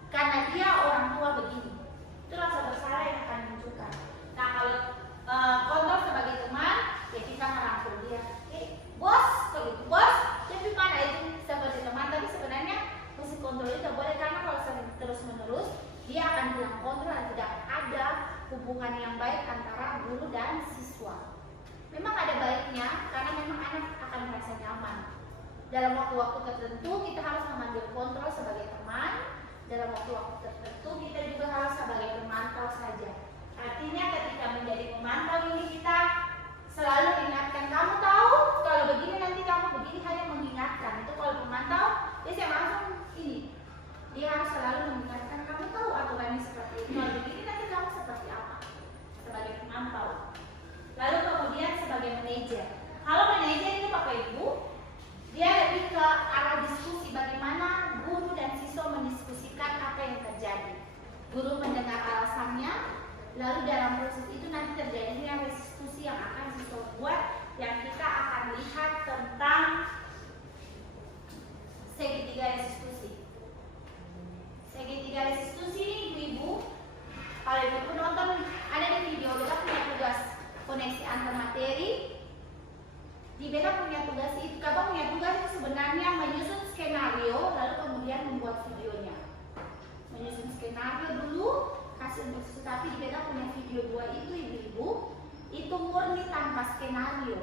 karena dia orang tua begini. Itu rasa bersalah yang akan munculkan. Nah kalau kontrol sebagai teman, ya kita merangkul dia. Bos, kalau itu bos, jadi mana itu sebagai teman, tapi sebenarnya mesti kontrol itu tidak boleh karena kalau terus menerus dia akan bilang kontrol dan tidak ada hubungan yang baik antara guru dan siswa. Memang ada baiknya karena memang anak akan merasa nyaman. Dalam waktu-waktu tertentu kita harus memanggil kontrol sebagai teman. Dalam waktu-waktu tertentu kita juga harus sebagai pemantau saja. Artinya ketika menjadi pemantau ini kita selalu mengingatkan, kamu tahu kalau begini nanti kamu begini, hanya mengingatkan. Itu kalau pemantau dia saya langsung ini. Dia harus selalu mengingatkan, kamu tahu aturannya seperti itu. Kalau begini nanti kamu seperti apa? Sebagai pemantau. Lalu kemudian sebagai manajer. Kalau manajer itu Bapak Ibu, dia lebih ke arah diskusi bagaimana guru dan siswa mendiskusikan apa yang terjadi. Guru mendengar alasannya, lalu dalam proses itu nanti terjadinya diskusi yang akan siswa buat, yang kita akan lihat tentang segitiga diskusi. Segitiga diskusi ini ibu, kalau ibu nonton ada di video kita punya tugas koneksi antar materi. Di beta punya tugas itu, kita punya tugas itu sebenarnya menyusun skenario lalu kemudian membuat videonya. Menyusun skenario dulu, kasih untuk siswa, tapi di beta punya video 2 itu ibu-ibu, itu murni tanpa skenario.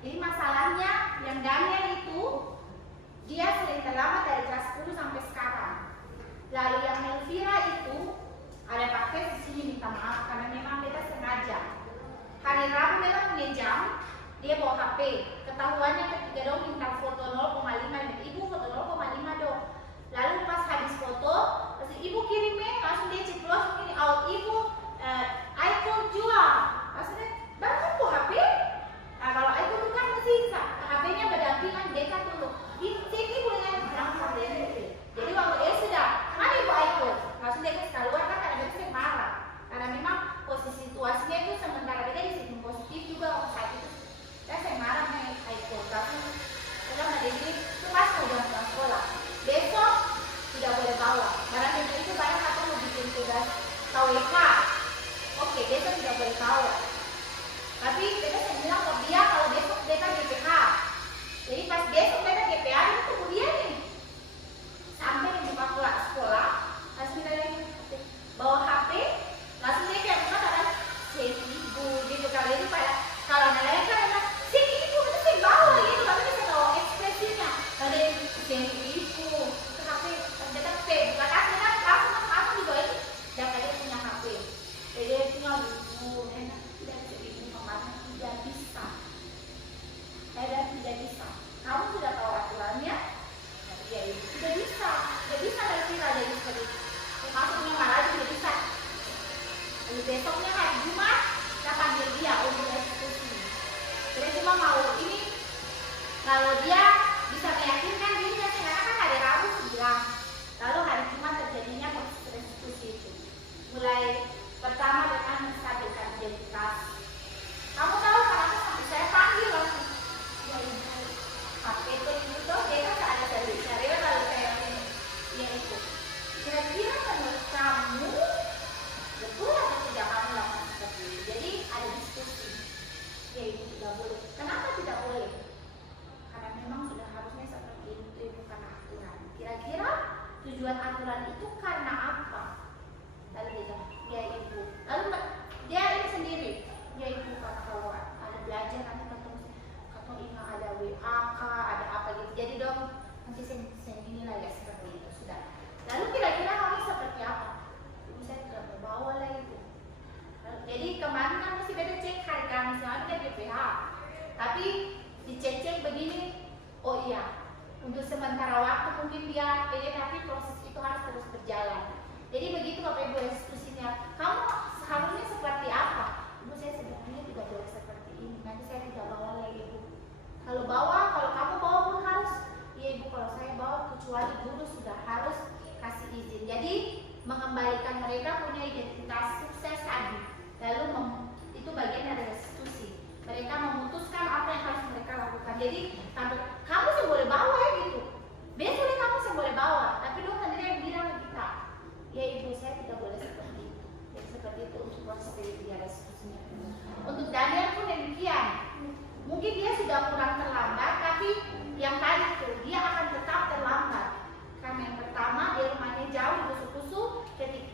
Jadi masalahnya yang Daniel itu dia sering terlambat dari kelas 10 sampai sekarang. Lalu yang Elvira itu ada pakai di sini minta maaf karena memang beta sengaja. Hari Rabu beta punya jam. Dia bawa HP, ketahuannya ketika dong minta foto 0,5, ibu foto 0,5 dong. Lalu pas habis foto, terus ibu kirimnya, langsung dia ceplos ini out ibu, iPhone jual. Langsung dia, baru bawa HP? Nah kalau iPhone itu kan mesti HP-nya berdampingan dekat dulu. Sini boleh berangkat dari. Jadi waktu dia sudah, mana ibu iPhone? Langsung dia kasih keluar kan karena dia marah. Karena memang posisi situasinya itu sementara dia di sisi positif juga waktu saat itu. Saya marah naik iPhone, tapi sudah menjadi itu pas mau pulang sekolah. Besok tidak boleh bawa. Barang itu barang atau mau bikin tugas KWK. Oke, besok tidak boleh bawa. Tapi kita saya bilang ke dia kalau besok beta GPH. Jadi pas besok beta GPH itu kemudian nih sampai di buka sekolah, langsung kita bawa HP, langsung besoknya hari Jumat kita panggil dia untuk restitusi. Kita cuma mau ini kalau dia bisa meyakinkan dirinya sih, karena kan hari Rabu bilang, lalu hari Jumat terjadinya proses restitusi itu. Mulai pertama dengan menstabilkan identitas. Kamu tahu kenapa sampai saya panggil langsung? Ya ibu, HP itu dia kan ada dari cari lalu saya ini, ya itu. Kira-kira menurut kamu betul atau tidak kamu lakukan seperti ini? Jadi ada diskusi. Ya ibu tidak boleh. Kenapa tidak boleh? Karena memang sudah harusnya seperti itu, bukan aturan. Kira-kira tujuan aturan itu karena apa? Lalu dia bilang, ya ibu. Lalu dia ini sendiri, ya ibu, karena kalau ada belajar nanti kata Ina ada WAK, ada apa gitu. Jadi dong nanti saya inilah ya seperti itu sudah. Lalu kira-kira kamu seperti apa? Ibu saya tidak berbawa lah ibu. Jadi kemarin kan mesti beda cek hari Kamis lalu dia BPH. Tapi dicek-cek begini, oh iya, untuk sementara waktu mungkin dia tapi proses itu harus terus berjalan. Jadi begitu Bapak Ibu restitusinya, kamu seharusnya seperti apa? Ibu saya sebenarnya tidak boleh seperti ini, nanti saya tidak bawa lagi ibu. Kalau kamu bawa pun harus, iya ibu kalau saya bawa kecuali guru sudah harus kasih izin. Jadi mengembalikan mereka punya identitas sukses tadi. Lalu itu bagian dari restitusi. Mereka memutuskan apa yang harus mereka lakukan. Jadi kamu sih boleh bawa ya gitu. Biasanya kamu sih boleh bawa, tapi dong sendiri yang bilang ke kita, ya ibu saya tidak boleh seperti itu. Jadi seperti itu untuk proses dia restitusinya. Untuk Daniel pun demikian. Mungkin dia sudah kurang terlambat, tapi yang tadi tuh dia akan tetap terlambat. Karena yang pertama dia rumahnya jauh, kusuk-kusuk,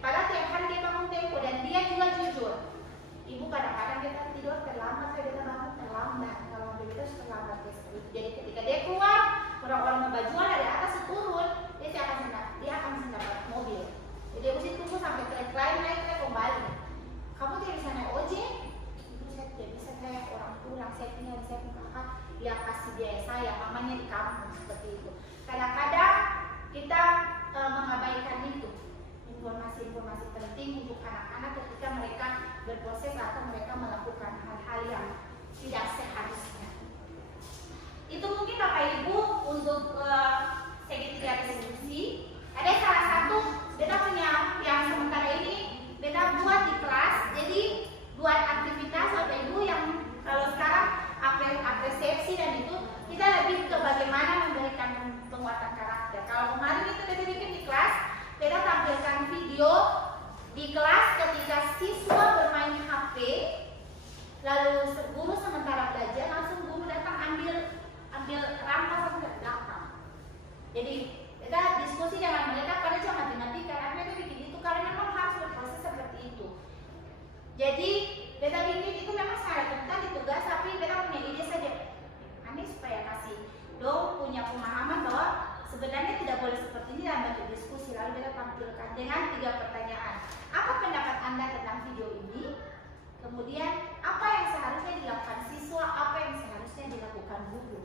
padahal tiap hari dia bangun tempo dan dia juga jujur. Ibu kadang-kadang dia tidur terlambat, dia bangun terlambat. Kalau mobil itu terlambat dia seperti itu. Jadi ketika dia keluar, orang-orang membajuan dari atas turun, dia akan mendapat mobil. Jadi dia mesti tunggu sampai trek lain naik kembali. Kamu tidak bisa naik ojek? Ibu saya tidak bisa, saya orang pulang, saya tinggal di saya kakak, dia kasih biaya saya, mamanya di kampung seperti itu. Kadang-kadang kita mengabaikan itu. Informasi-informasi penting untuk anak-anak ketika mereka berproses atau mereka melakukan hal-hal yang tidak seharusnya. Itu mungkin Bapak Ibu untuk segitiga restitusi. Ada salah satu beta punya yang sementara ini beta buat di kelas. Jadi buat aktivitas Bapak Ibu yang kalau sekarang apresiasi dan itu kita lebih ke bagaimana memberikan penguatan karakter. Kalau kemarin itu beta bikin di kelas, beta tampilkan video di kelas ketika siswa bermain HP, lalu guru sementara belajar langsung guru datang ambil rampas sampai ke belakang. Jadi kita diskusi dengan mereka karena jangan dimatikan, karena mereka bikin itu karena memang harus berproses seperti itu. Jadi beta bikin itu memang secara tentang ditugas, tapi beta punya ide saja. Aneh supaya kasih dong punya pemahaman bahwa sebenarnya tidak boleh seperti ini dalam bentuk diskusi. Lalu beta tampilkan dengan 3 pertanyaan. Apa pendapat Anda tentang video ini? Kemudian apa yang seharusnya dilakukan siswa, apa yang seharusnya dilakukan guru?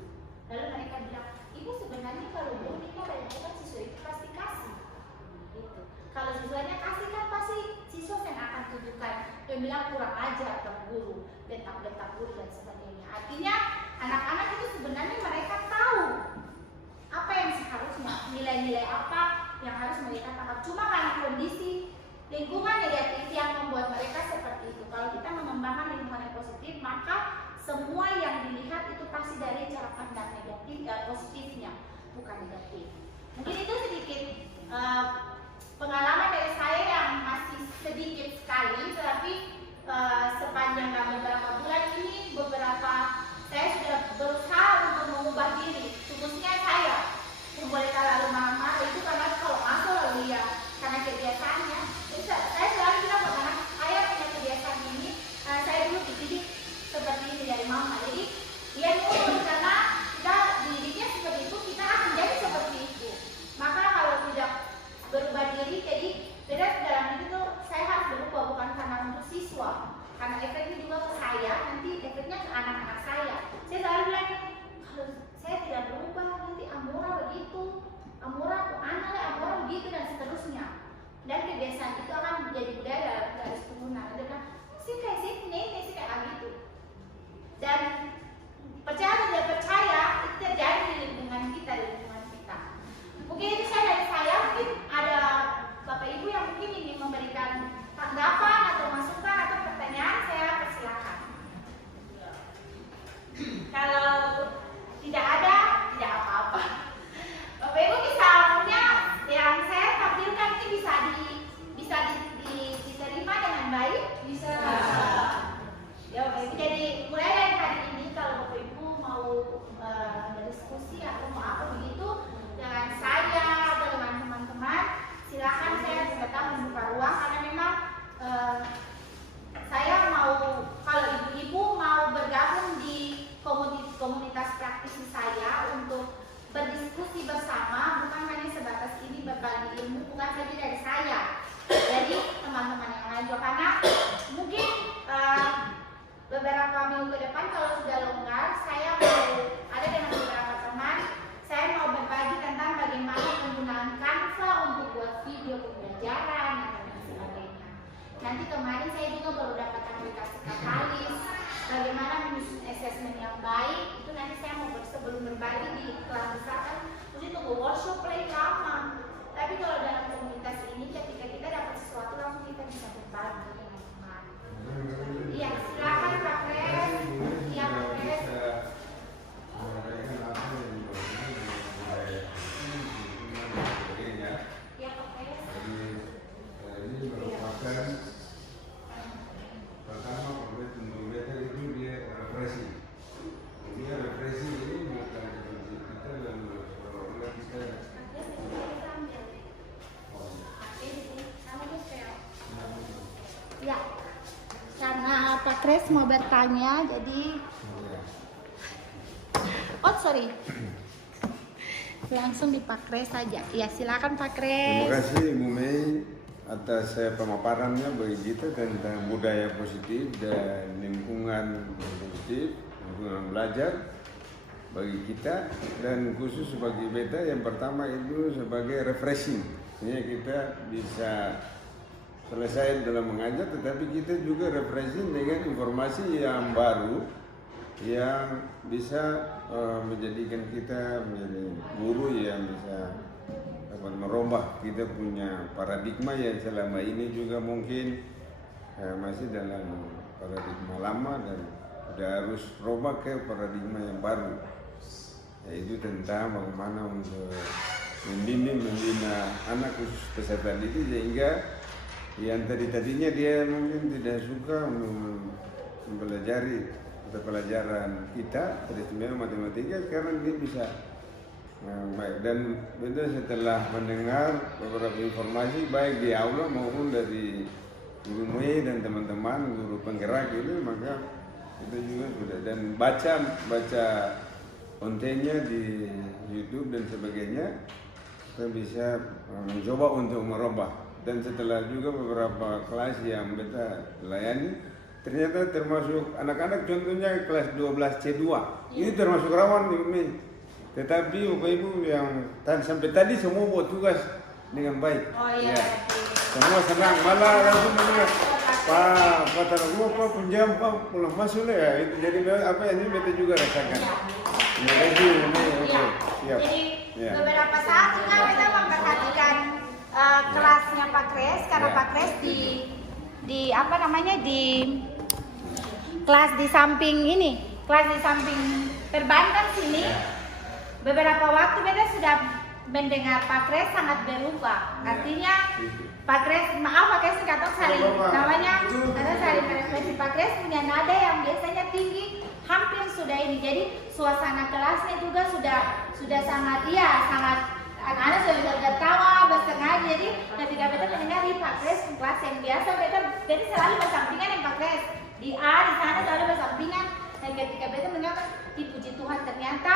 Lalu mereka bilang, ibu sebenarnya kalau guru kita kan siswa itu pasti kasih. Gitu. Kalau siswanya kasih kan pasti siswa yang akan tunjukkan, yang bilang kurang ajar ke guru, bentak-bentak guru dan sebagainya. Artinya anak-anak itu sebenarnya mereka tahu apa yang seharusnya, nilai-nilai apa yang harus mereka tangkap. Cuma karena kondisi lingkungan negatif yang membuat mereka seperti itu. Kalau kita mengembangkan lingkungan yang positif, maka semua yang dilihat itu pasti dari cara pandang negatif, positifnya, bukan negatif. Mungkin itu sedikit pengalaman dari saya yang masih sedikit sekali, tetapi sepanjang beberapa bulan ini saya sudah berusaha untuk mengubah diri. Khususnya saya yang boleh lalu mama itu karena kalau masuk lalu ya karena kebiasaannya. Jadi saya selalu bilang ke anak saya punya kebiasaan ini, saya dulu dididik seperti ini dari mama. Jadi dia nurut karena kita dididiknya seperti itu, kita akan jadi seperti itu. Maka kalau tidak berubah diri, jadi beda dalam diri itu saya harus berubah, bukan kemarin saya juga baru dapat aplikasi Katalis, bagaimana menyusun assessment yang baik. Itu nanti saya mau sebelum berbagi di kelas besar kan mesti tunggu workshop lagi lama. Tapi kalau dalam komunitas ini ketika kita dapat sesuatu langsung kita bisa berbagi dengan teman. Iya, silakan Pak Kres. Iya Pak Kres. Iya Pak Kres. Ini merupakan pertama untuk beta itu dia represi. Dia represi ini bukan kita dan orang kita. Ya, karena Pak Kres mau bertanya, jadi sorry, langsung di Pak Kres saja. Ya, silakan Pak Kres. Terima kasih Bu Mei atas pemaparannya bagi kita tentang budaya positif dan lingkungan positif, lingkungan belajar bagi kita, dan khusus bagi beta yang pertama itu sebagai refreshing. Ini kita bisa selesai dalam mengajar, tetapi kita juga refreshing dengan informasi yang baru yang bisa menjadikan kita menjadi guru yang bisa dapat merubah kita punya paradigma yang selama ini juga mungkin masih dalam paradigma lama dan sudah harus rubah ke paradigma yang baru, yaitu tentang bagaimana untuk membina anak khusus kesehatan itu, sehingga yang tadinya dia mungkin tidak suka mempelajari pelajaran kita, teristimewa matematika, sekarang dia bisa baik. Dan betul setelah mendengar beberapa informasi baik di aula maupun dari Ibu Mei dan teman-teman guru penggerak itu, maka kita juga sudah dan baca kontennya di YouTube dan sebagainya, kita bisa mencoba untuk merubah. Dan setelah juga beberapa kelas yang beta layani, ternyata termasuk anak-anak contohnya kelas 12 C2 ini termasuk rawan nih. Tetapi Bapak Ibu yang sampai tadi semua buat tugas dengan baik. Ya. Semua senang, malah langsung mendengar Pak Taragua, Pak Punjam, Pak pulang masuk ya. Itu jadi apa yang ini beta juga rasakan. Terima kasih. Oke. Siap. Jadi beberapa saat juga kita memperhatikan kelasnya Pak Kres, karena Pak Kres di apa namanya di kelas di samping ini, kelas di samping perbankan sini. Beberapa waktu beta sudah mendengar Pak Kres sangat berubah. Artinya Pak Kres, maaf Pak Kres kata saling namanya, karena saling merefleksi. Pak Kres punya nada yang biasanya tinggi, hampir sudah ini. Jadi suasana kelasnya juga sudah sangat sangat. Anak-anak sudah tertawa, bersengaja. Jadi ketika beta mendengar di Pak Kres kelas yang biasa, beta selalu bersampingan dengan Pak Kres. Di sana selalu bersampingan. Dan ketika beta mendengar, puji Tuhan, ternyata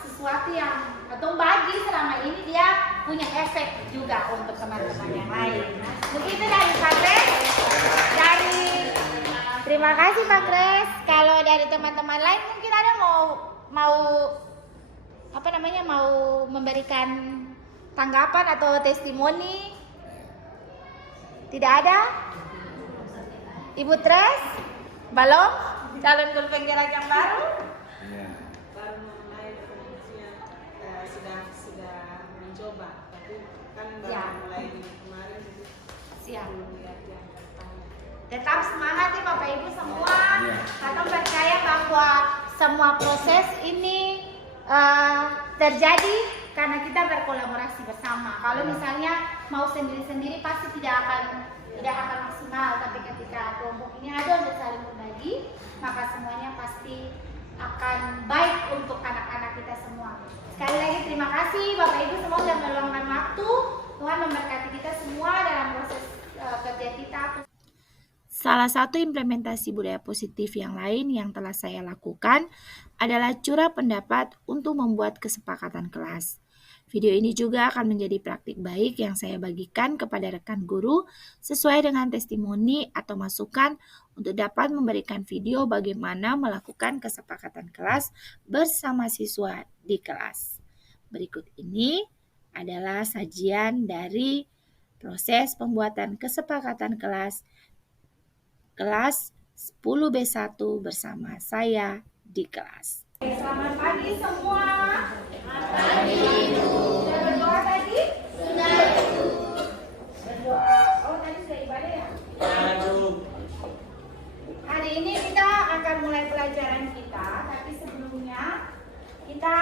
sesuatu yang atau bagi selama ini dia punya efek juga untuk teman-teman yang lain. Begitu dari Pak Kres. Terima kasih Pak Kres. Kalau dari teman-teman lain mungkin ada mau memberikan tanggapan atau testimoni? Tidak ada? Ibu Tres, Balong, calon guru penggerak yang baru? Baru mulai definisinya sudah mencoba, tapi kan baru mulai di kemarin, jadi siap. belum lihat yang Tetap semangat ya Bapak Ibu semua. Atau percaya bahwa semua proses ini terjadi karena kita berkolaborasi bersama. Kalau misalnya mau sendiri-sendiri pasti tidak akan maksimal. Tapi ketika kelompok ini ada untuk saling berbagi, maka semuanya pasti akan baik untuk anak-anak kita semua. Sekali lagi terima kasih Bapak Ibu semua sudah meluangkan waktu. Tuhan memberkati kita semua dalam proses kerja kita. Salah satu implementasi budaya positif yang lain yang telah saya lakukan adalah curah pendapat untuk membuat kesepakatan kelas. Video ini juga akan menjadi praktik baik yang saya bagikan kepada rekan guru sesuai dengan testimoni atau masukan untuk dapat memberikan video bagaimana melakukan kesepakatan kelas bersama siswa di kelas. Berikut ini adalah sajian dari proses pembuatan kesepakatan kelas kelas 10B1 bersama saya di kelas. Selamat pagi semua. Selamat pagi, Ibu. Sudah berdoa tadi? Sudah, Ibu. Berdoa. Oh, tadi sudah ibadah ya? Hari ini kita akan mulai pelajaran kita, tapi sebelumnya kita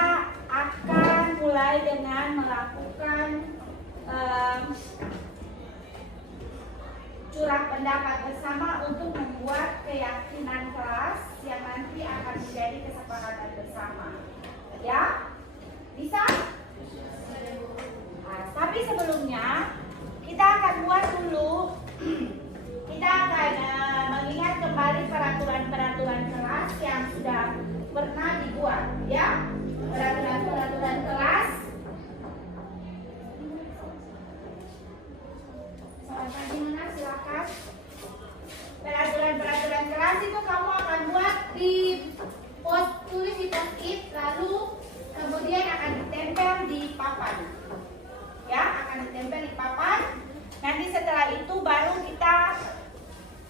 akan mulai dengan melakukan curah pendapat bersama untuk membuat keyakinan kelas yang nanti akan menjadi kesepakatan bersama. Ya? Bisa? Nah, tapi sebelumnya kita akan buat dulu, kita akan mengingat kembali peraturan-peraturan kelas yang sudah pernah dibuat. Ya? Peraturan-peraturan kelas. Silakan. Peraturan-peraturan kelas itu kamu akan buat tulis di post-it, lalu kemudian akan ditempel di papan. Ya, akan ditempel di papan. Nanti setelah itu baru kita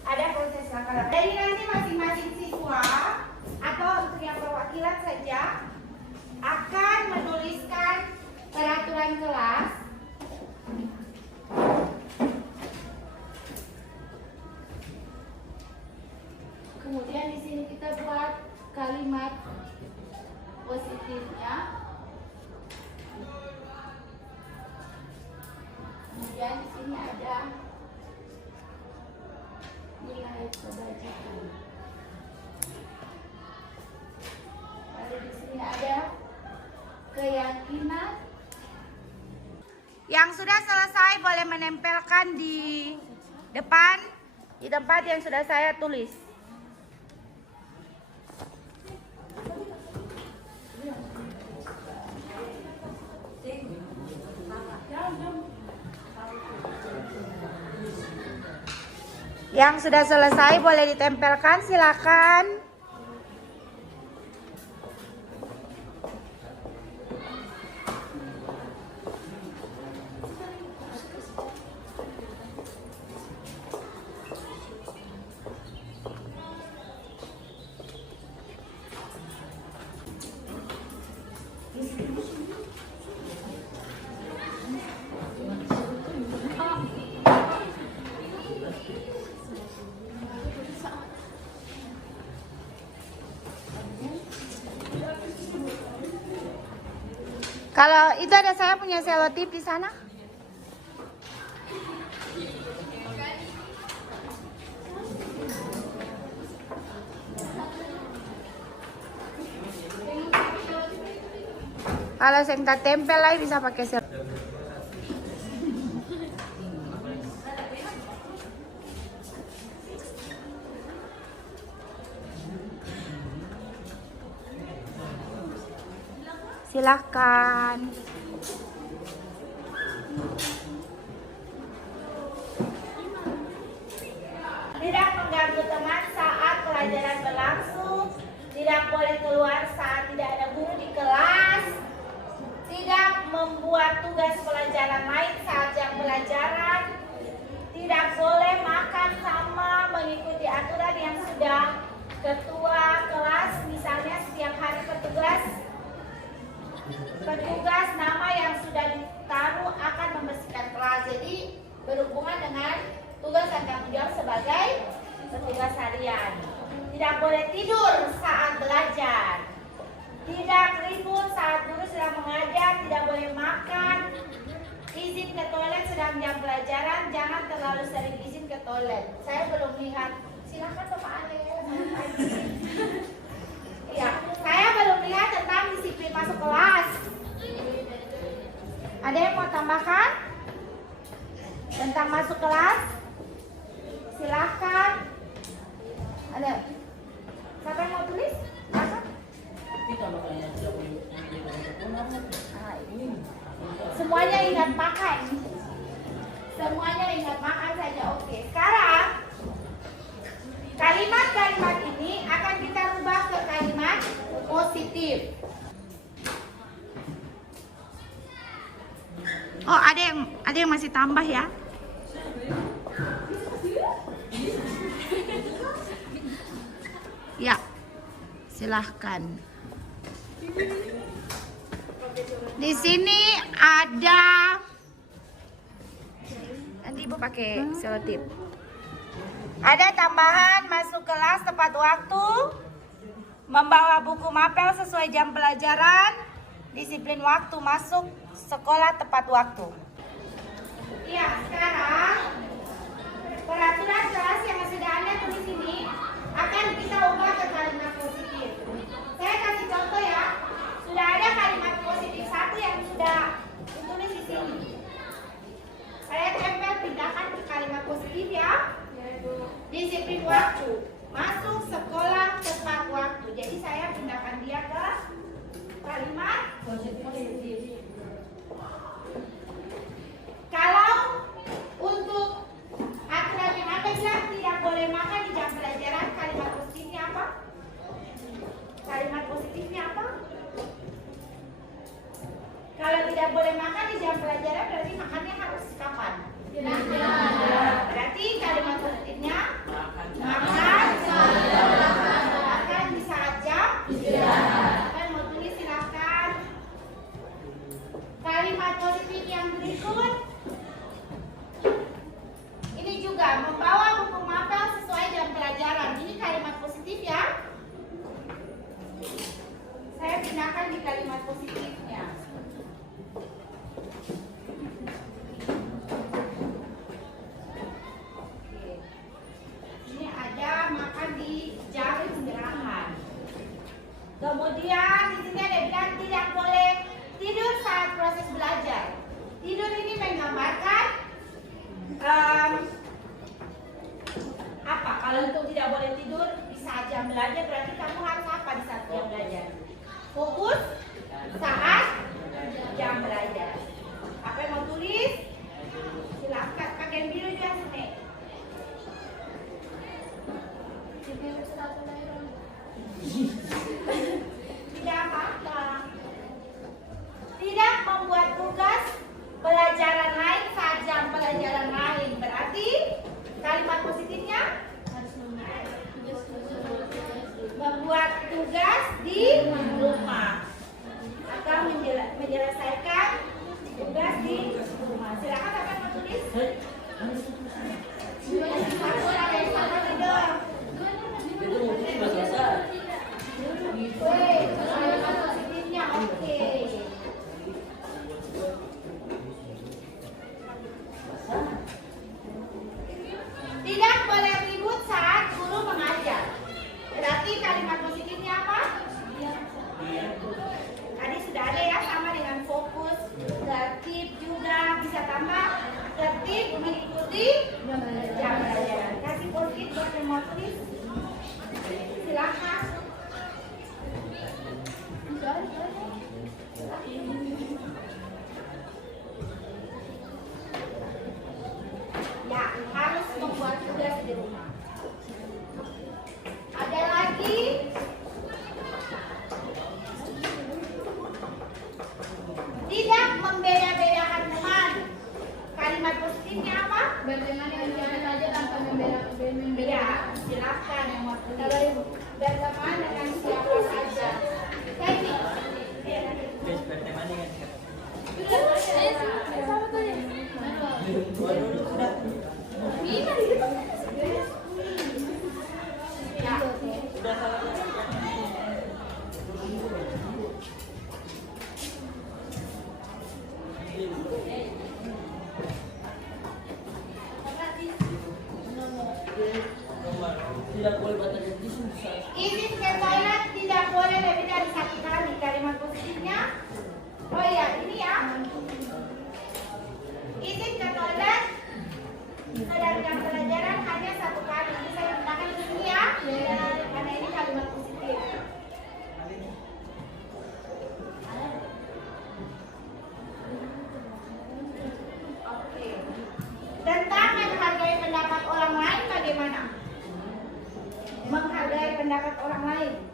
ada proses langkah. Jadi nanti masing-masing siswa atau untuk yang perwakilan saja akan menuliskan peraturan kelas. Kemudian di sini kita buat kalimat positifnya. Kemudian di sini ada nilai kebajikan. Lalu di sini ada keyakinan. Yang sudah selesai boleh menempelkan di depan, di tempat yang sudah saya tulis. Yang sudah selesai boleh ditempelkan, silakan. Kalau itu ada saya punya selotip di sana. Kalau saya minta tempel lagi bisa pakai selotip. Silakan. Tidak mengganggu teman saat pelajaran berlangsung. Tidak boleh keluar saat tidak ada guru di kelas. Tidak membuat tugas pelajaran lain saat jam pelajaran. Tidak boleh makan sama mengikuti aturan yang sudah ketua kelas, misalnya setiap hari petugas nama yang sudah ditaruh akan membersihkan kelas. Jadi berhubungan dengan tugas dan tanggung jawab sebagai petugas harian. Tidak boleh tidur saat belajar. Tidak ribut saat guru sedang mengajar. Tidak boleh makan. Izin ke toilet sedang jam pelajaran. Jangan terlalu sering izin ke toilet. Saya belum lihat. Silakan Bapak Ale. Ya, saya belum lihat tentang disiplin masuk kelas. Ada yang mau tambahkan tentang masuk kelas? Silahkan. Ada. Siapa yang mau tulis? Silakan. Semuanya ingat makan. Semuanya ingat makan saja. Oke. Sekarang kalimat-kalimat ini akan kita rubah ke kalimat positif. Oh, ada yang masih tambah ya? Silahkan. Di sini ada, nanti Ibu pakai selotip. Ada tambahan masuk kelas tepat waktu, membawa buku mapel sesuai jam pelajaran, disiplin waktu masuk sekolah tepat waktu. Iya, sekarang peraturan kelas yang sudah Anda tulis ini akan kita ubah ke kalimat positif. Saya kasih contoh ya. Sudah ada kalimat positif satu yang sudah ditulis di sini. Saya tempel, pindahkan ke kalimat positif ya. Disiplin waktu, masuk sekolah tepat waktu. Jadi saya pindahkan dia ke kalimat positif. Kalau untuk aturan yang ada bilang tidak boleh makan di jam pelajaran, kalimat positifnya apa? Kalimat positifnya apa? Kalau tidak boleh makan di jam pelajaran berarti makannya harus kapan? Berarti kalimat positifnya makan di saat jam istirahat. Mau tulis silakan. Kalimat positif yang berikut ini juga membawa buku mapel sesuai jam pelajaran. Ini kalimat positif ya. Saya pindahkan di kalimat positifnya. Ini ada makan di jam istirahat. Kemudian di sini ada bilang tidak boleh tidur saat proses belajar. Tidur ini menggambarkan apa? Kalau untuk tidak boleh tidur di saat jam belajar berarti kamu harus apa di saat jam belajar? Fokus saat jam belajar. Apa yang mau tulis? Silakan pakai biru juga sini. Tidak apa-apa. Tidak membuat tugas pelajaran lain saat jam pelajaran lain. Berarti kalimat positifnya membuat tugas di rumah atau menyelesaikan tugas di rumah. Silakan apa yang mau tulis? Aku ada yang sama tidur. Kalimat positifnya oke. Tidak boleh ribut saat guru mengajar. Berarti kalimat positifnya apa? Tadi sudah ada ya, sama dengan fokus, tertib juga bisa tambah tertib mengikuti jam pelajaran. Kasih positif buat yang mau tulis. Silakan. Ya, harus membuat tugas di rumah. Ada lagi? Tidak membeda-bedakan teman. Kalimat positifnya apa? Berteman dengan siapa saja tanpa membeda-bedakan. Ya, silakan yang mau tulis. Berteman dengan siapa saja. Jadi, berteman dengan siapa? Tidak boleh batal izin ke toilet tidak boleh lebih dari 1 kali. Kalimat positifnya, oh iya ini ya. Izin ke toilet sedangkan pelajaran hanya 1 kali. Ini saya gunakan di sini ya, karena ini kalimat positif. Oke. Tentang menghargai pendapat orang lain bagaimana? Menghargai pendapat orang lain.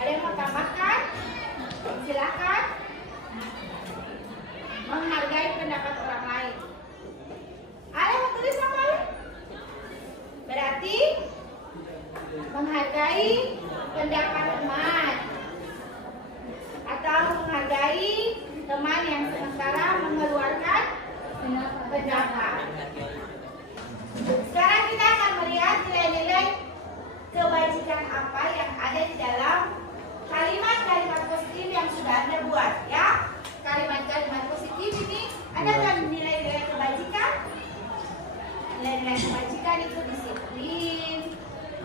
Ada yang mau tambahkan? Silakan. Menghargai pendapat orang lain. Ada yang mau tulis apa? Berarti menghargai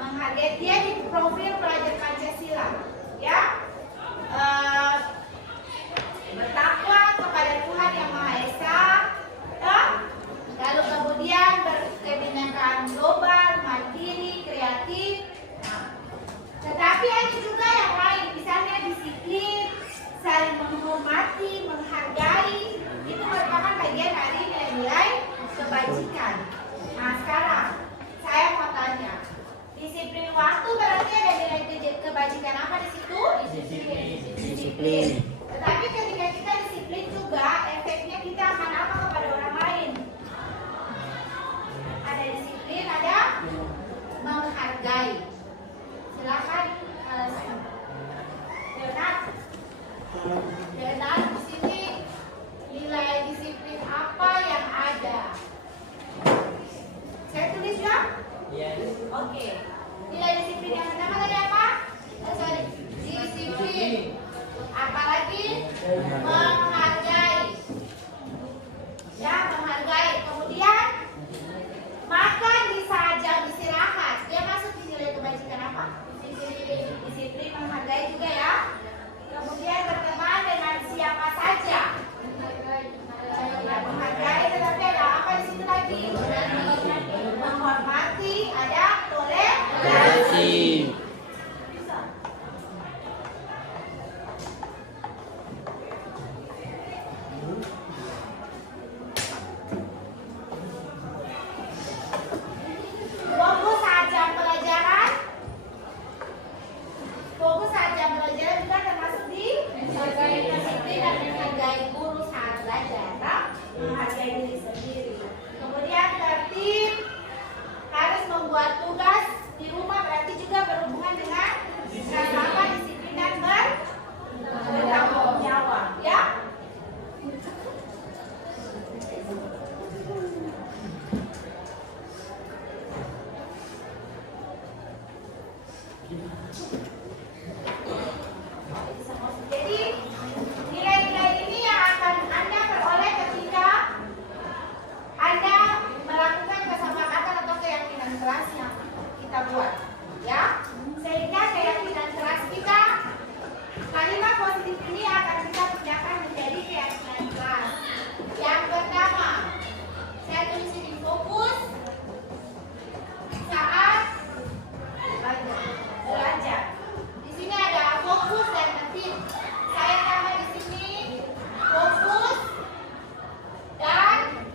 menghargai dia di profil pelajar Pancasila, ya. Bertakwa kepada Tuhan Yang Maha Esa, ya. Lalu kemudian berkebinekaan global, mandiri, kreatif. Tetapi ada juga yang lain, misalnya disiplin, saling menghormati, menghargai, itu merupakan bagian dari nilai-nilai kebajikan. Nah sekarang saya mau tanya, disiplin waktu berarti ada nilai kebajikan apa di situ? Disiplin. Tetapi ketika kita disiplin juga, efeknya kita akan apa kepada orang lain? Ada disiplin, ada menghargai. Silakan, Leonard di sini nilai disiplin apa yang ada? Saya tulis ya? Yes. Oke. Nilai disiplin yang pertama tadi apa? Disiplin. Apalagi menghargai. Ya, menghargai. Kemudian makan di saat jam istirahat. Dia masuk di nilai kebajikan apa? Disiplin, menghargai juga ya. Kemudian berteman dengan siapa saja. Menghargai, tetapi ada apa di situ lagi? Menghormati, ada toleransi. Fokus saat jam pelajaran. Fokus saat jam pelajaran juga termasuk di menghargai disiplin dan menghargai guru saat belajar, menghargai diri sendiri. Kemudian tertib, harus membuat tugas di rumah, berarti juga berhubungan dengan rasa disiplin dan bertanggung jawab, ya. Jadi nilai-nilai ini yang akan Anda peroleh ketika Anda melakukan kesepakatan atau keyakinan kelas yang kita buat, ya. Sehingga keyakinan kelas kita, kalimat positif ini akan kita pindahkan menjadi keyakinan kelas. Yang pertama, saya tulis ini fokus saat belajar. Di sini ada fokus dan tertib. Saya tambah di sini fokus dan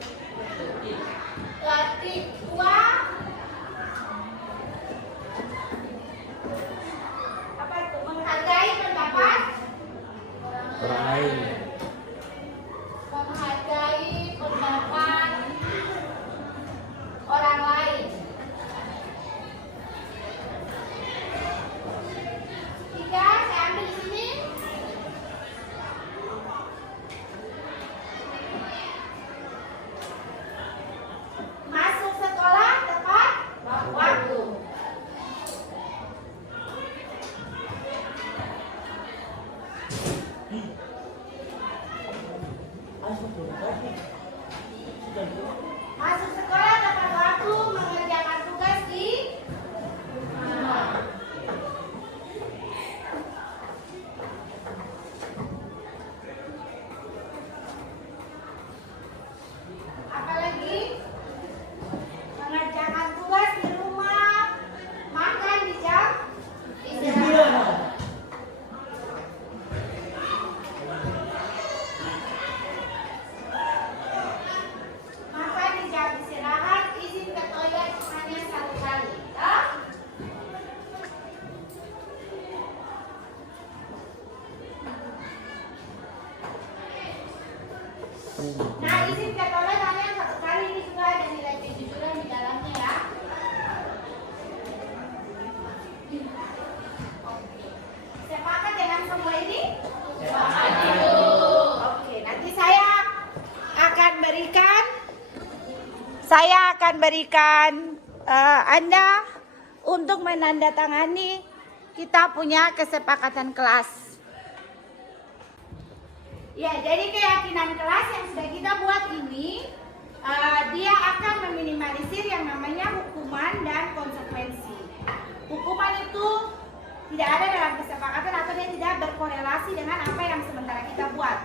tertib. Dua, apa itu? Menghargai pendapat Orang lain. Menghargai pendapat orang lain. Tiga, saya ambil di sini. Masuk sekolah tepat waktu. Masuk sekolah tepat waktu, mengerjakan tugas di rumah. Apalagi mengerjakan tugas di rumah, makan di jam istirahat. Makan di jam istirahat, izin ke toilet hanya 1 kali, ya. Nah, izin ke toilet hanya 1 kali, ini juga ada nilai kejujuran di dalamnya, ya. Sepakat dengan semua ini? Sepakat. Oke, nanti saya akan berikan Anda untuk menandatangani kita punya kesepakatan kelas. Ya, jadi keyakinan kelas yang sudah kita buat ini, dia akan meminimalisir yang namanya hukuman dan konsekuensi. tidak ada dalam kesepakatan atau dia tidak berkorelasi dengan apa yang sementara kita buat.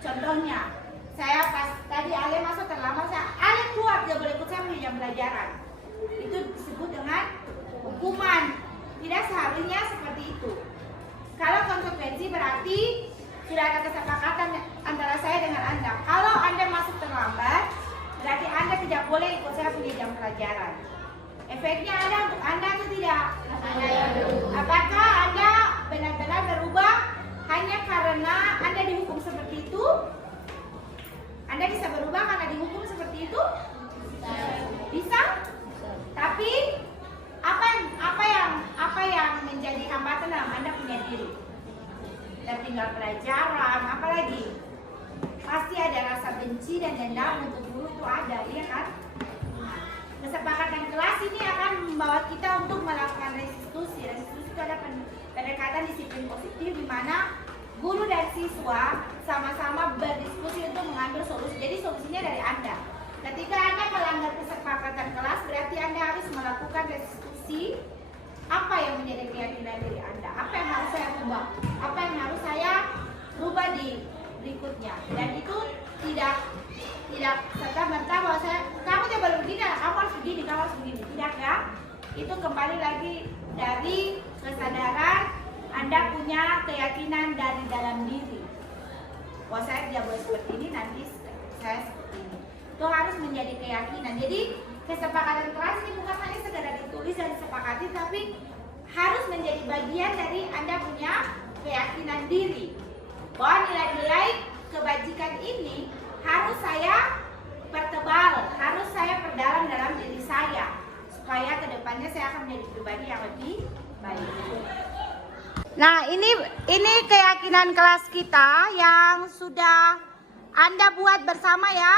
Contohnya, saya pas tadi Ale masuk terlambat, Ale keluar, dia boleh ikut saya punya jam pelajaran. Itu disebut dengan hukuman. Tidak seharusnya seperti itu. Kalau konsekuensi berarti sudah ada kesepakatan antara saya dengan Anda. Kalau Anda masuk terlambat, berarti Anda tidak boleh ikut saya punya jam pelajaran. Efeknya ada untuk Anda atau tidak? Apakah Anda benar-benar berubah hanya karena Anda dihukum seperti itu? Anda bisa berubah karena dihukum seperti itu? Bisa? Tapi apa yang menjadi hambatan dalam Anda punya diri? Tertinggal pelajaran, apalagi? Pasti ada rasa benci dan dendam untuk guru, itu ada, iya kan? Kesepakatan kelas ini akan membawa kita untuk melakukan restitusi. Restitusi itu ada pendekatan disiplin positif di mana guru dan siswa sama-sama berdiskusi untuk mengambil solusi. Jadi solusinya dari Anda. Ketika Anda melanggar kesepakatan kelas, berarti Anda harus melakukan restitusi. Apa yang menjadi keyakinan diri Anda? Apa yang harus saya ubah? Apa yang harus saya ubah di berikutnya? Dan itu tidak serta-merta bahwa kamu tidak boleh begini, kamu harus begini, kamu harus begini. Tidak ya? Itu kembali lagi dari kesadaran Anda punya keyakinan dari dalam diri. Bahwa saya tidak boleh seperti ini, nanti saya seperti ini. Itu harus menjadi keyakinan. Jadi kesepakatan kelas ini bukan hanya sekedar ditulis dan disepakati, tapi harus menjadi bagian dari Anda punya keyakinan diri. Bahwa nilai-nilai kebajikan ini harus saya pertebal, harus saya perdalam dalam diri saya, supaya kedepannya saya akan menjadi pribadi yang lebih baik. Nah, ini keyakinan kelas kita yang sudah Anda buat bersama ya.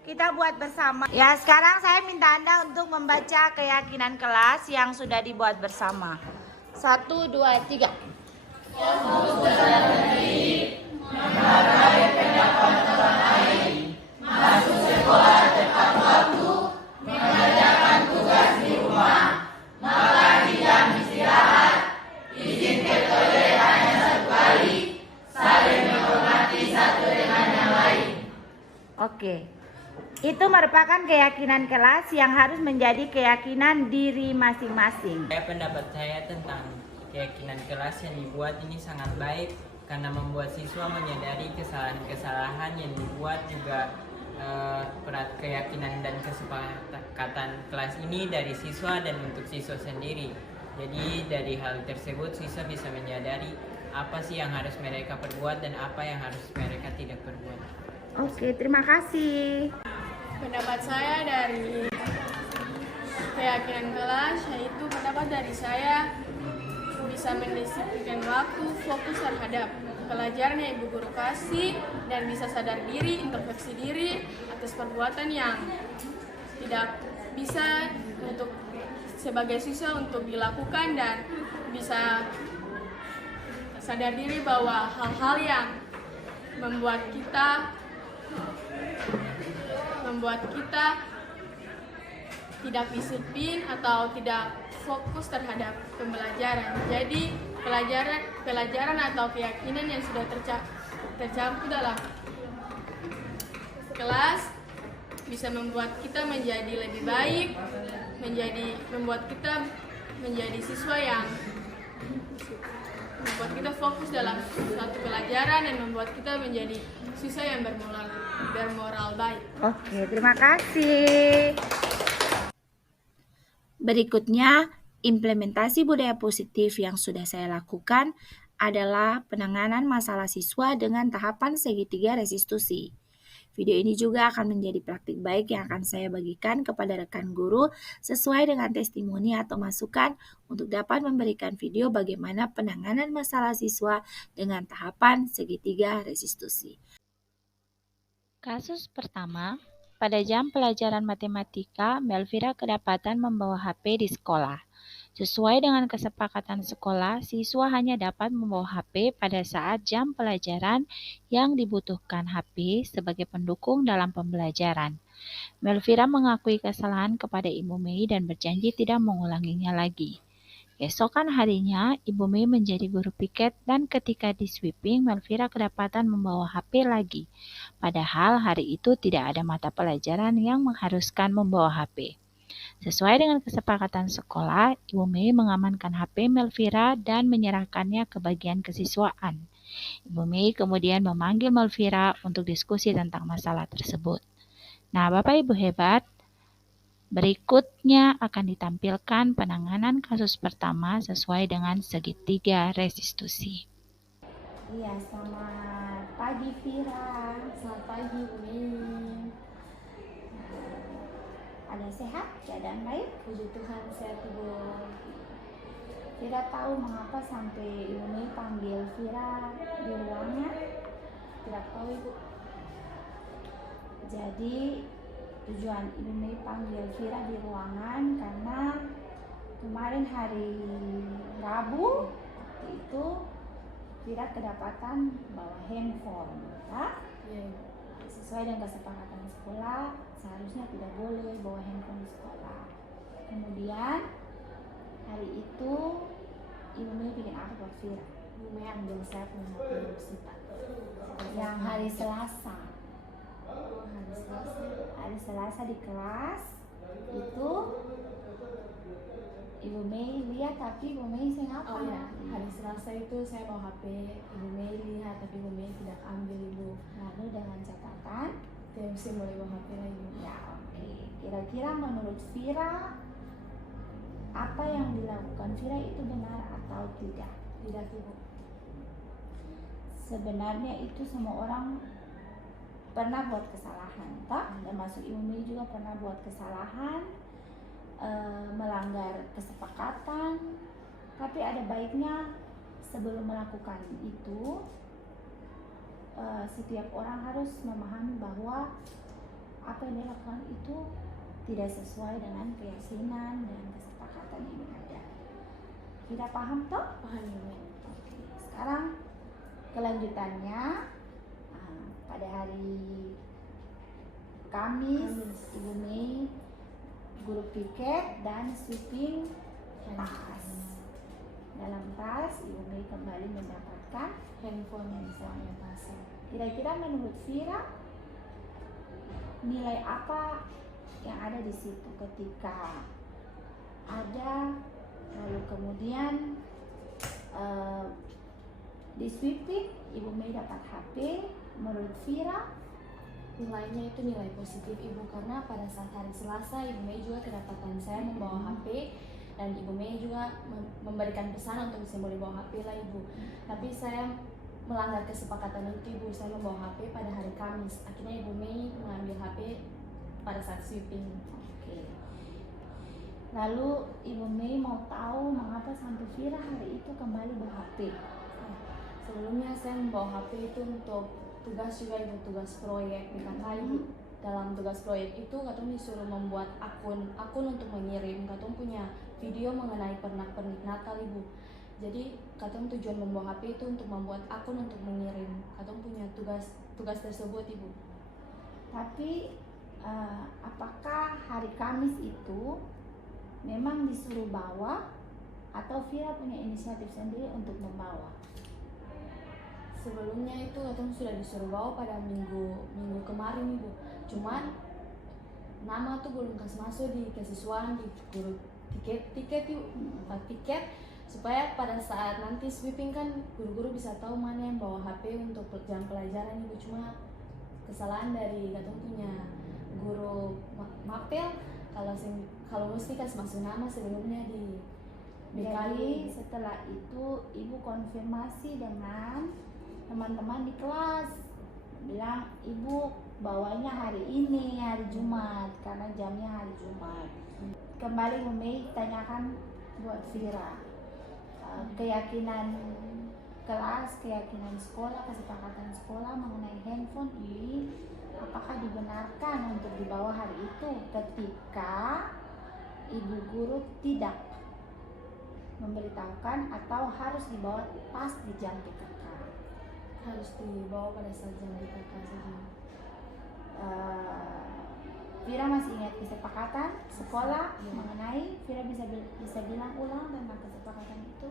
Kita buat bersama. Ya, sekarang saya minta Anda untuk membaca keyakinan kelas yang sudah dibuat bersama. 1, 2, 3. Yang bersama negeri, menghargai pendapat orang lain, masuk sekolah tepat waktu, mengerjakan tugas di rumah, makan di jam istirahat, izin ke toilet hanya 1 kali, saling menghormati satu dengan yang lain. Oke. Itu merupakan keyakinan kelas yang harus menjadi keyakinan diri masing-masing. Pendapat saya tentang keyakinan kelas yang dibuat ini sangat baik karena membuat siswa menyadari kesalahan-kesalahan yang dibuat, juga keyakinan dan kesepakatan kelas ini dari siswa dan untuk siswa sendiri. Jadi dari hal tersebut siswa bisa menyadari apa sih yang harus mereka perbuat dan apa yang harus mereka tidak perbuat. Oke, terima kasih. Pendapat saya dari keyakinan kelas, yaitu pendapat dari saya bisa mendisiplinkan waktu, fokus terhadap pelajaran yang ibu guru kasih, dan bisa sadar diri, introspeksi diri atas perbuatan yang tidak bisa untuk sebagai siswa untuk dilakukan, dan bisa sadar diri bahwa hal-hal yang membuat kita tidak disiplin atau tidak fokus terhadap pembelajaran. Jadi pelajaran atau keyakinan yang sudah tercampur dalam kelas bisa membuat kita menjadi lebih baik, membuat kita menjadi siswa yang membuat kita fokus dalam suatu pelajaran dan membuat kita menjadi siswa yang bermoral baik. Oke, terima kasih. Berikutnya, implementasi budaya positif yang sudah saya lakukan adalah penanganan masalah siswa dengan tahapan segitiga restitusi. Video ini juga akan menjadi praktik baik yang akan saya bagikan kepada rekan guru sesuai dengan testimoni atau masukan untuk dapat memberikan video bagaimana penanganan masalah siswa dengan tahapan segitiga restitusi. Kasus pertama, pada jam pelajaran matematika, Melvira kedapatan membawa HP di sekolah. Sesuai dengan kesepakatan sekolah, siswa hanya dapat membawa HP pada saat jam pelajaran yang dibutuhkan HP sebagai pendukung dalam pembelajaran. Melvira mengakui kesalahan kepada Ibu Mei dan berjanji tidak mengulanginya lagi. Keesokan harinya, Ibu Mei menjadi guru piket dan ketika di sweeping, Melvira kedapatan membawa HP lagi. Padahal hari itu tidak ada mata pelajaran yang mengharuskan membawa HP. Sesuai dengan kesepakatan sekolah, Ibu Mei mengamankan HP Melvira dan menyerahkannya ke bagian kesiswaan. Ibu Mei kemudian memanggil Melvira untuk diskusi tentang masalah tersebut. Nah, Bapak Ibu hebat, berikutnya akan ditampilkan penanganan kasus pertama sesuai dengan segitiga restitusi. Iya, selamat pagi Vira. Selamat pagi Bu Mei. Ada sehat? Keadaan baik? Puji Tuhan sehat Ibu. Vira tahu mengapa sampai Ibu Mei panggil Vira di ruangan? Tidak tahu Ibu. Jadi tujuan Ibu Mei panggil Vira di ruangan karena kemarin hari Rabu itu Vira kedapatan bawa handphone, ya? Sesuai dengan kesepakatan sekolah, seharusnya tidak boleh bawa handphone di sekolah. Kemudian hari itu Ibu Mei bikin apa buat Vira? Ibu Mei ambil saya punya HP Sita. Yang hari Selasa. Hari Selasa di kelas itu Ibu Mei lihat tapi Ibu Mei apa? Oh ya, hari Selasa itu saya bawa HP, Ibu Mei lihat tapi Ibu Mei tidak ambil Ibu. Lalu dengan catatan TMC boleh bawa HP lagi. Ya oke. Kira-kira menurut Vira apa yang dilakukan Vira itu benar atau tidak? Tidak Ibu. Sebenarnya itu semua orang pernah buat kesalahan, tak? Termasuk Ibu Mei juga pernah buat kesalahan, melanggar kesepakatan. Tapi ada baiknya sebelum melakukan itu, setiap orang harus memahami bahwa apa yang dilakukan itu tidak sesuai dengan keyakinan dan kesepakatan yang ada. Tidak paham toh? Paham Ibu. Oke. Sekarang kelanjutannya. Pada hari Kamis, Ibu Mei guru piket dan sweeping tas. Dalam tas, Ibu Mei kembali mendapatkan handphone yang saya pasang. Kira-kira menurut Vira nilai apa yang ada di situ ketika ada, lalu kemudian di sweeping Ibu Mei dapat HP. Menurut Vira nilainya itu nilai positif Ibu, karena pada saat hari Selasa Ibu Mei juga kedapatan saya membawa HP dan Ibu Mei juga memberikan pesan untuk saya boleh bawa HP lah Ibu. Tapi saya melanggar kesepakatan itu Ibu, saya membawa HP pada hari Kamis. Akhirnya Ibu Mei mengambil HP pada saat sweeping. Oke. Lalu Ibu Mei mau tahu mengapa sampai Vira hari itu kembali bawa HP? Sebelumnya saya membawa HP itu untuk tugas juga Ibu, tugas proyek di kakak Ibu. Dalam tugas proyek itu katong disuruh membuat akun untuk mengirim. Katong punya video mengenai pernak-pernik Natal Ibu. Jadi katong tujuan membawa HP itu untuk membuat akun untuk mengirim. Katong punya tugas tersebut Ibu. Tapi apakah hari Kamis itu memang disuruh bawa atau Vira punya inisiatif sendiri untuk membawa? Sebelumnya itu katong sudah disuruh bawa pada minggu kemarin Ibu. Cuman nama tuh belum kasih masuk di kesiswaan, di guru tiket supaya pada saat nanti sweeping kan guru-guru bisa tahu mana yang bawa HP untuk jam pelajaran Ibu. Cuma kesalahan dari katong punya guru mapel kalau mesti kasih masuk nama sebelumnya di Jadi setelah itu Ibu konfirmasi dengan teman-teman di kelas, bilang Ibu bawanya hari ini, hari Jumat, karena jamnya hari Jumat. Kembali Ibu Mei tanyakan buat Vira, keyakinan kelas, keyakinan sekolah, kesepakatan sekolah mengenai handphone ini apakah dibenarkan untuk dibawa hari itu ketika Ibu guru tidak memberitahukan atau harus dibawa pas di jam PKK? Harus dibawa pada saat jam PKK saja. Vira masih ingat kesepakatan sekolah mengenai Vira bisa bilang ulang tentang kesepakatan itu?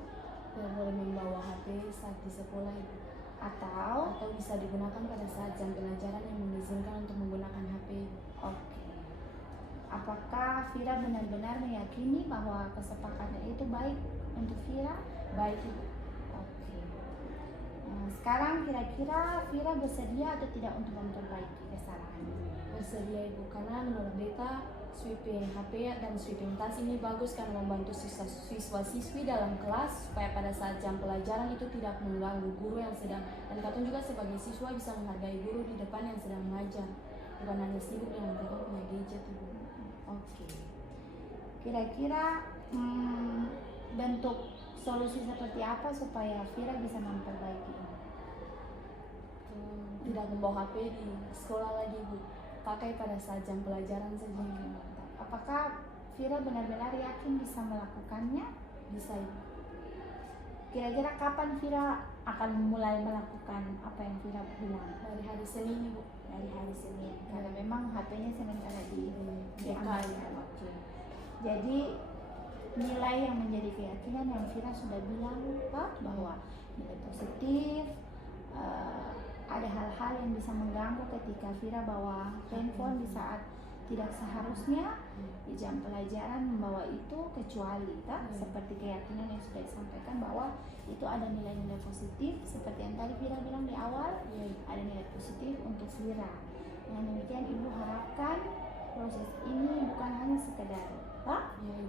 Tidak boleh membawa HP saat di sekolah Ibu. Atau bisa digunakan pada saat jam pelajaran yang mengizinkan untuk menggunakan HP. Oke. Apakah Vira benar-benar meyakini bahwa kesepakatan itu baik untuk Vira? Baik Ibu. Oke. Sekarang kira-kira Vira bersedia atau tidak untuk memperbaiki kesalahan ini? Bersedia Ibu, karena menurut beta sweeping HP dan sweeping tas ini bagus karena membantu siswa-siswi dalam kelas supaya pada saat jam pelajaran itu tidak mengganggu guru yang sedang, dan katanya juga sebagai siswa bisa menghargai guru di depan yang sedang mengajar, bukan hanya sibuk dengan katanya punya gadget Ibu. Oke. Kira-kira bentuk solusi seperti apa supaya Vira bisa memperbaiki ini? Tidak membawa HP di sekolah lagi Bu, pakai pada saat jam pelajaran saja. Apakah Vira benar-benar yakin bisa melakukannya? Bisa Ibu. Kira-kira kapan Vira akan mulai melakukan apa yang Vira bilang? Dari hari Senin Ibu. Dari hari Senin, karena memang HP-nya sementara diambil. Oke. Jadi nilai yang menjadi keyakinan yang Vira sudah bilang Pak, bahwa nilai positif, ada hal-hal yang bisa mengganggu ketika Vira bawa handphone di saat tidak seharusnya di jam pelajaran membawa itu, kecuali seperti keyakinan yang sudah disampaikan bahwa itu ada nilai-nilai positif seperti yang tadi Vira bilang di awal, ada nilai positif untuk Vira. Dengan demikian Ibu harapkan proses ini bukan hanya sekedar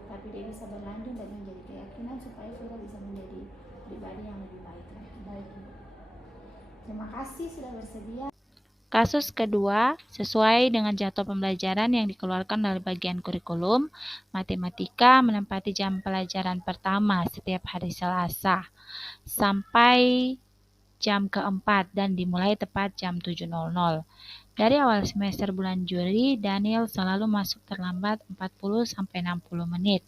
tapi dia bisa berlanjut dan menjadi keyakinan supaya Vira bisa menjadi pribadi yang lebih baik lagi. Baik. Terima kasih sudah bersedia. Kasus kedua, sesuai dengan jadwal pembelajaran yang dikeluarkan dari bagian kurikulum, matematika menempati jam pelajaran pertama setiap hari Selasa sampai jam keempat dan dimulai tepat jam 7.00. Dari awal semester bulan Juli, Daniel selalu masuk terlambat 40-60 menit.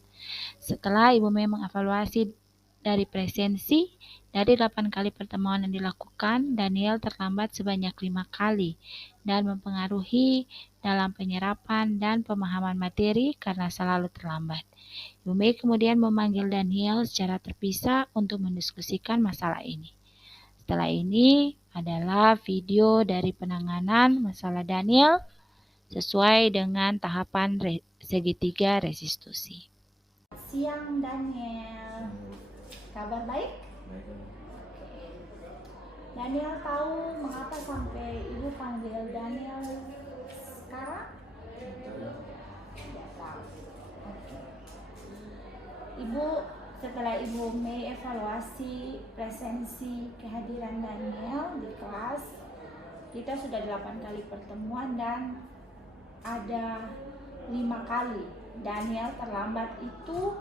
Setelah Ibu Mei mengevaluasi dari presensi, dari 8 kali pertemuan yang dilakukan, Daniel terlambat sebanyak 5 kali dan mempengaruhi dalam penyerapan dan pemahaman materi karena selalu terlambat. Ibu Mei kemudian memanggil Daniel secara terpisah untuk mendiskusikan masalah ini. Setelah ini adalah video dari penanganan masalah Daniel sesuai dengan tahapan segitiga restitusi. Siang Daniel, kabar baik? Daniel tahu mengapa sampai Ibu panggil Daniel sekarang? Tidak tahu. Oke. Ibu, setelah Ibu Mei evaluasi presensi kehadiran Daniel di kelas, kita sudah 8 kali pertemuan dan ada 5 kali Daniel terlambat itu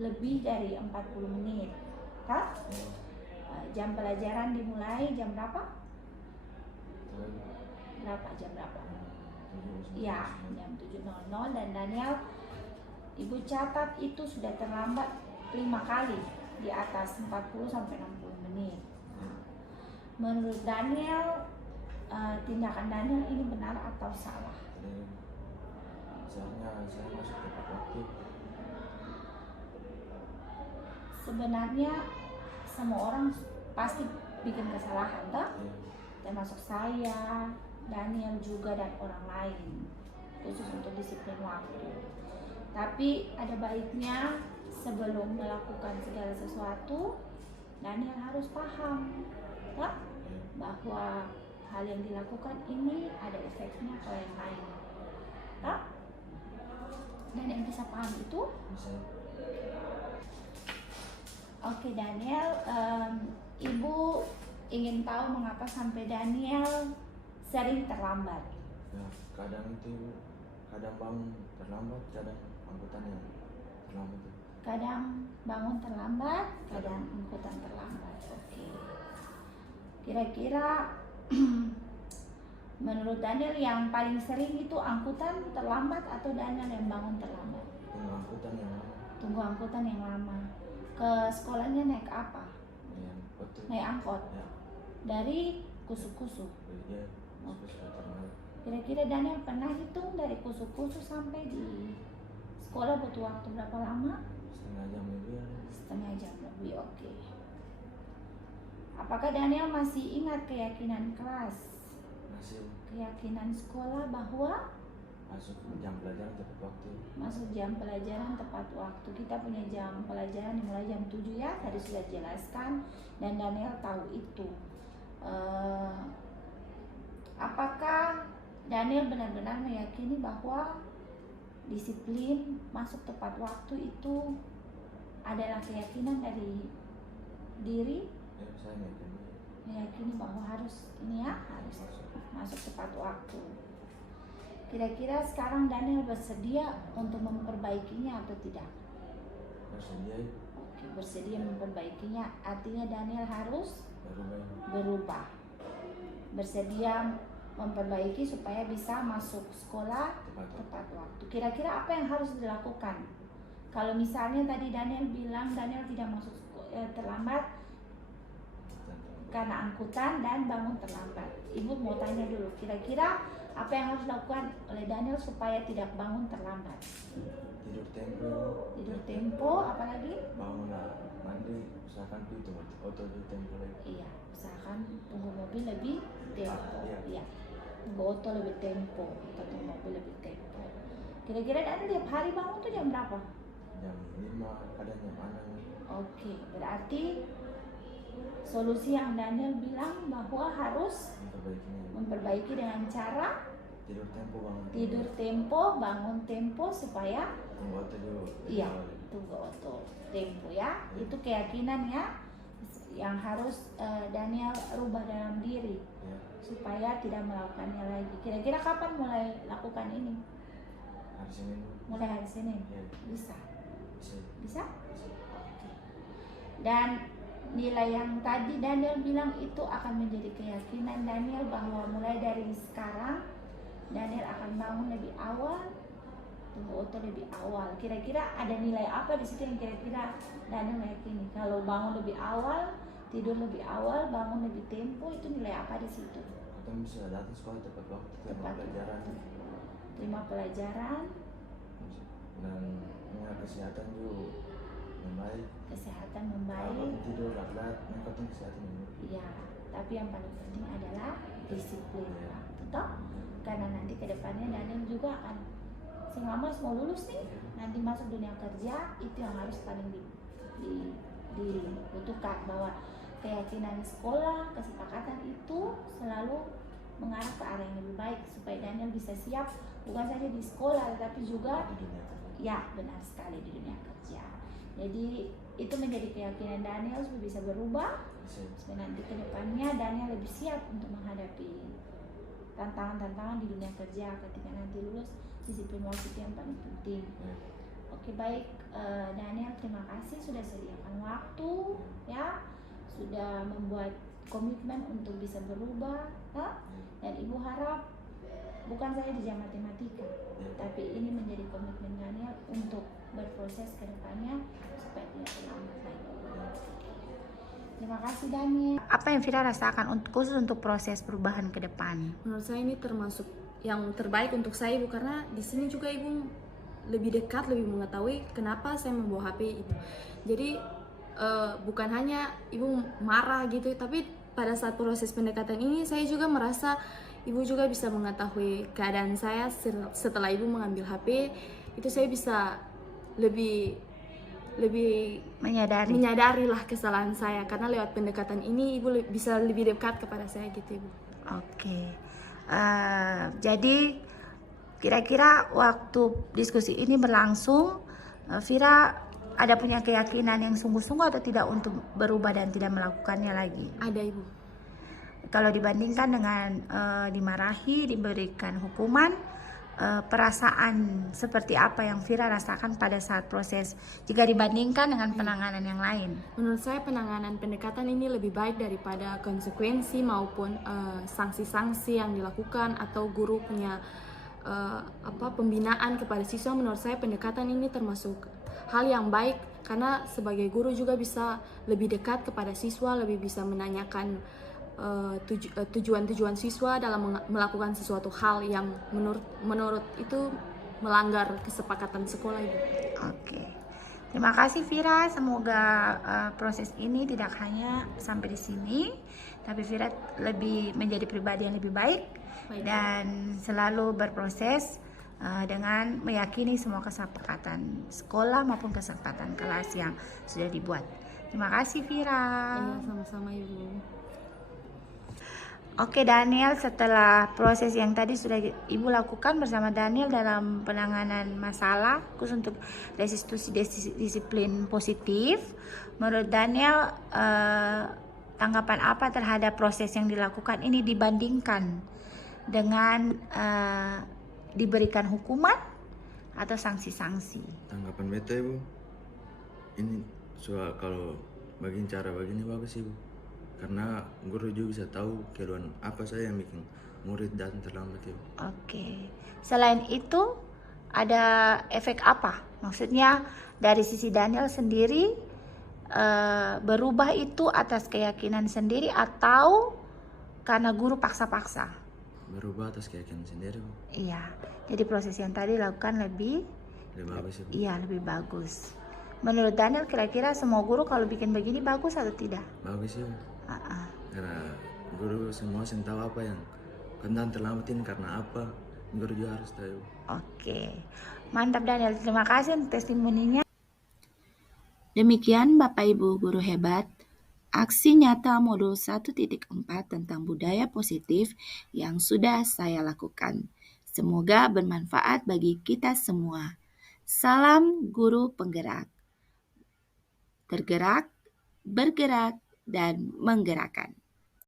lebih dari 40 menit. Jam pelajaran dimulai jam berapa? Jam berapa? Ya, jam 7.00 dan Daniel, Ibu catat itu sudah terlambat 5 kali di atas 40-60 menit. Menurut Daniel, tindakan Daniel ini benar atau salah? Misalnya saya masuk tepat waktu. Sebenarnya semua orang pasti bikin kesalahan, termasuk saya, Daniel juga dan orang lain, khusus untuk disiplin waktu. Tapi ada baiknya sebelum melakukan segala sesuatu, Daniel harus paham bahwa hal yang dilakukan ini ada efeknya ke yang lain. Dan yang bisa paham itu? Oke Daniel, Ibu ingin tahu mengapa sampai Daniel sering terlambat? Ya, kadang bangun terlambat, kadang angkutan yang terlambat. Kadang bangun terlambat, kadang angkutan terlambat. Oke. Kira-kira menurut Daniel yang paling sering itu angkutan terlambat atau Daniel yang bangun terlambat? Tunggu angkutan yang lama. Ke sekolahnya naik apa? Naik angkot. Ya. Dari Kusuk-Kusuk. Kira-kira Daniel pernah hitung dari kusuk-kusuk sampai di sekolah butuh waktu berapa lama? Setengah jam lebih ada. Setengah jam lebih, oke. Apakah Daniel masih ingat keyakinan kelas? Masih. Keyakinan sekolah bahwa masuk jam pelajaran tepat waktu. Masuk jam pelajaran tepat waktu. Kita punya jam pelajaran dimulai jam 7 ya, tadi sudah jelaskan dan Daniel tahu itu. Apakah Daniel benar-benar meyakini bahwa disiplin masuk tepat waktu itu adalah keyakinan dari diri? Ya, saya meyakini bahwa harus ini ya, harus masuk tepat waktu. Kira-kira sekarang Daniel bersedia untuk memperbaikinya atau tidak? Bersedia. Oke, bersedia memperbaikinya. Artinya Daniel harus berubah. Bersedia memperbaiki supaya bisa masuk sekolah tepat waktu. Kira-kira apa yang harus dilakukan? Kalau misalnya tadi Daniel bilang Daniel tidak masuk terlambat karena angkutan dan bangun terlambat. Ibu mau tanya dulu, kira-kira apa yang harus dilakukan oleh Daniel supaya tidak bangun terlambat? Tidur tempo. Tidur tempo, apalagi? Bangunlah, mandi, usahakan itu otot di tempo lagi. Iya, usahakan tunggu mobil lebih tempo. Iya. Tunggu oto lebih tempo, atau tunggu mobil lebih tempo. Kira-kira Daniel tiap hari bangun tuh jam berapa? Jam 5, kadang jam 6. Oke, berarti solusi yang Daniel bilang bahwa harus memperbaiki dengan cara tidur tempo, bangun tempo supaya tunggu otot dulu. Iya, tunggu otot tempo ya. Itu keyakinan ya yang harus Daniel rubah dalam diri supaya tidak melakukannya lagi. Kira-kira kapan mulai lakukan ini? Hari Senin. Mulai hari Senin. Bisa. Bisa? Dan nilai yang tadi Daniel bilang itu akan menjadi keyakinan Daniel bahwa mulai dari sekarang Daniel akan bangun lebih awal, tunggu oto lebih awal. Kira-kira ada nilai apa di situ yang kira-kira Daniel meyakini? Kalau bangun lebih awal, tidur lebih awal, bangun lebih tempo, itu nilai apa di situ? Kita bisa datang sekolah tepat waktu, terima pelajaran. Terima pelajaran. Dan kesehatan juga membaik. Kesehatan membaik. Tidur lat-lat, yang penting kesehatan membaik. Iya, tapi yang paling penting adalah disiplin, betul? Karena nanti kedepannya Daniel juga akan Singamas mau lulus nih, nanti masuk dunia kerja, itu yang harus paling dibutuhkan, bahwa keyakinan sekolah, kesepakatan itu selalu mengarah ke arah yang lebih baik supaya Daniel bisa siap bukan saja di sekolah tetapi juga ya benar sekali di dunia kerja. Jadi itu menjadi keyakinan Daniel supaya bisa berubah supaya nanti kedepannya Daniel lebih siap untuk menghadapi tantangan-tantangan di dunia kerja ketika nanti lulus. Disiplin waktu itu yang paling penting. Oke, baik Daniel, terima kasih sudah sediakan waktu ya, sudah membuat komitmen untuk bisa berubah ya? Dan ibu harap bukan saja di jam matematika, tapi ini menjadi komitmen Daniel untuk berproses ke depannya supaya tidak terlambat lagi. Terima kasih Daniel. Apa yang Vira rasakan khusus untuk proses perubahan ke depan? Menurut saya ini termasuk yang terbaik untuk saya, Ibu, karena di sini juga Ibu lebih dekat, lebih mengetahui kenapa saya membawa HP itu. Jadi bukan hanya Ibu marah gitu, tapi pada saat proses pendekatan ini saya juga merasa Ibu juga bisa mengetahui keadaan saya setelah Ibu mengambil HP. Itu saya bisa lebih menyadari lah kesalahan saya, karena lewat pendekatan ini Ibu bisa lebih dekat kepada saya gitu, Ibu. Oke. Jadi kira-kira waktu diskusi ini berlangsung, Vira ada punya keyakinan yang sungguh-sungguh atau tidak untuk berubah dan tidak melakukannya lagi? Ada, Ibu. Kalau dibandingkan dengan dimarahi, diberikan hukuman, perasaan seperti apa yang Vira rasakan pada saat proses jika dibandingkan dengan penanganan yang lain? Menurut saya penanganan pendekatan ini lebih baik daripada konsekuensi maupun sanksi-sanksi yang dilakukan atau guru punya pembinaan kepada siswa. Menurut saya pendekatan ini termasuk hal yang baik, karena sebagai guru juga bisa lebih dekat kepada siswa, lebih bisa menanyakan tujuan-tujuan siswa dalam melakukan sesuatu hal yang menurut itu melanggar kesepakatan sekolah, Ibu. Oke. Terima kasih Vira, semoga proses ini tidak hanya sampai di sini, tapi Vira lebih menjadi pribadi yang lebih baik dan selalu berproses dengan meyakini semua kesepakatan sekolah maupun kesepakatan kelas yang sudah dibuat. Terima kasih Vira. Iya, sama-sama Ibu. Oke Daniel, setelah proses yang tadi sudah Ibu lakukan bersama Daniel dalam penanganan masalah khusus untuk restitusi disiplin positif, menurut Daniel tanggapan apa terhadap proses yang dilakukan ini dibandingkan dengan diberikan hukuman atau sanksi-sanksi? Tanggapan beta Ibu, ini soal kalau cara begini bagus Ibu, karena guru juga bisa tahu keluhan apa saya yang bikin murid datang terlambat Ibu. Oke. Selain itu ada efek apa? Maksudnya dari sisi Daniel sendiri berubah itu atas keyakinan sendiri atau karena guru paksa-paksa? Berubah atas keyakinan sendiri Bu. Iya. Jadi proses yang tadi lakukan lebih bagus Ibu. Iya, lebih bagus. Menurut Daniel kira-kira semua guru kalau bikin begini bagus atau tidak? Bagus ya. Karena guru semua tahu apa yang kalian terlambat ini karena apa, guru juga harus tahu. Oke, mantap Daniel, terima kasih untuk testimoninya. Demikian Bapak Ibu guru hebat, aksi nyata modul 1.4 tentang budaya positif yang sudah saya lakukan. Semoga bermanfaat bagi kita semua. Salam guru penggerak. Tergerak, bergerak, dan menggerakkan.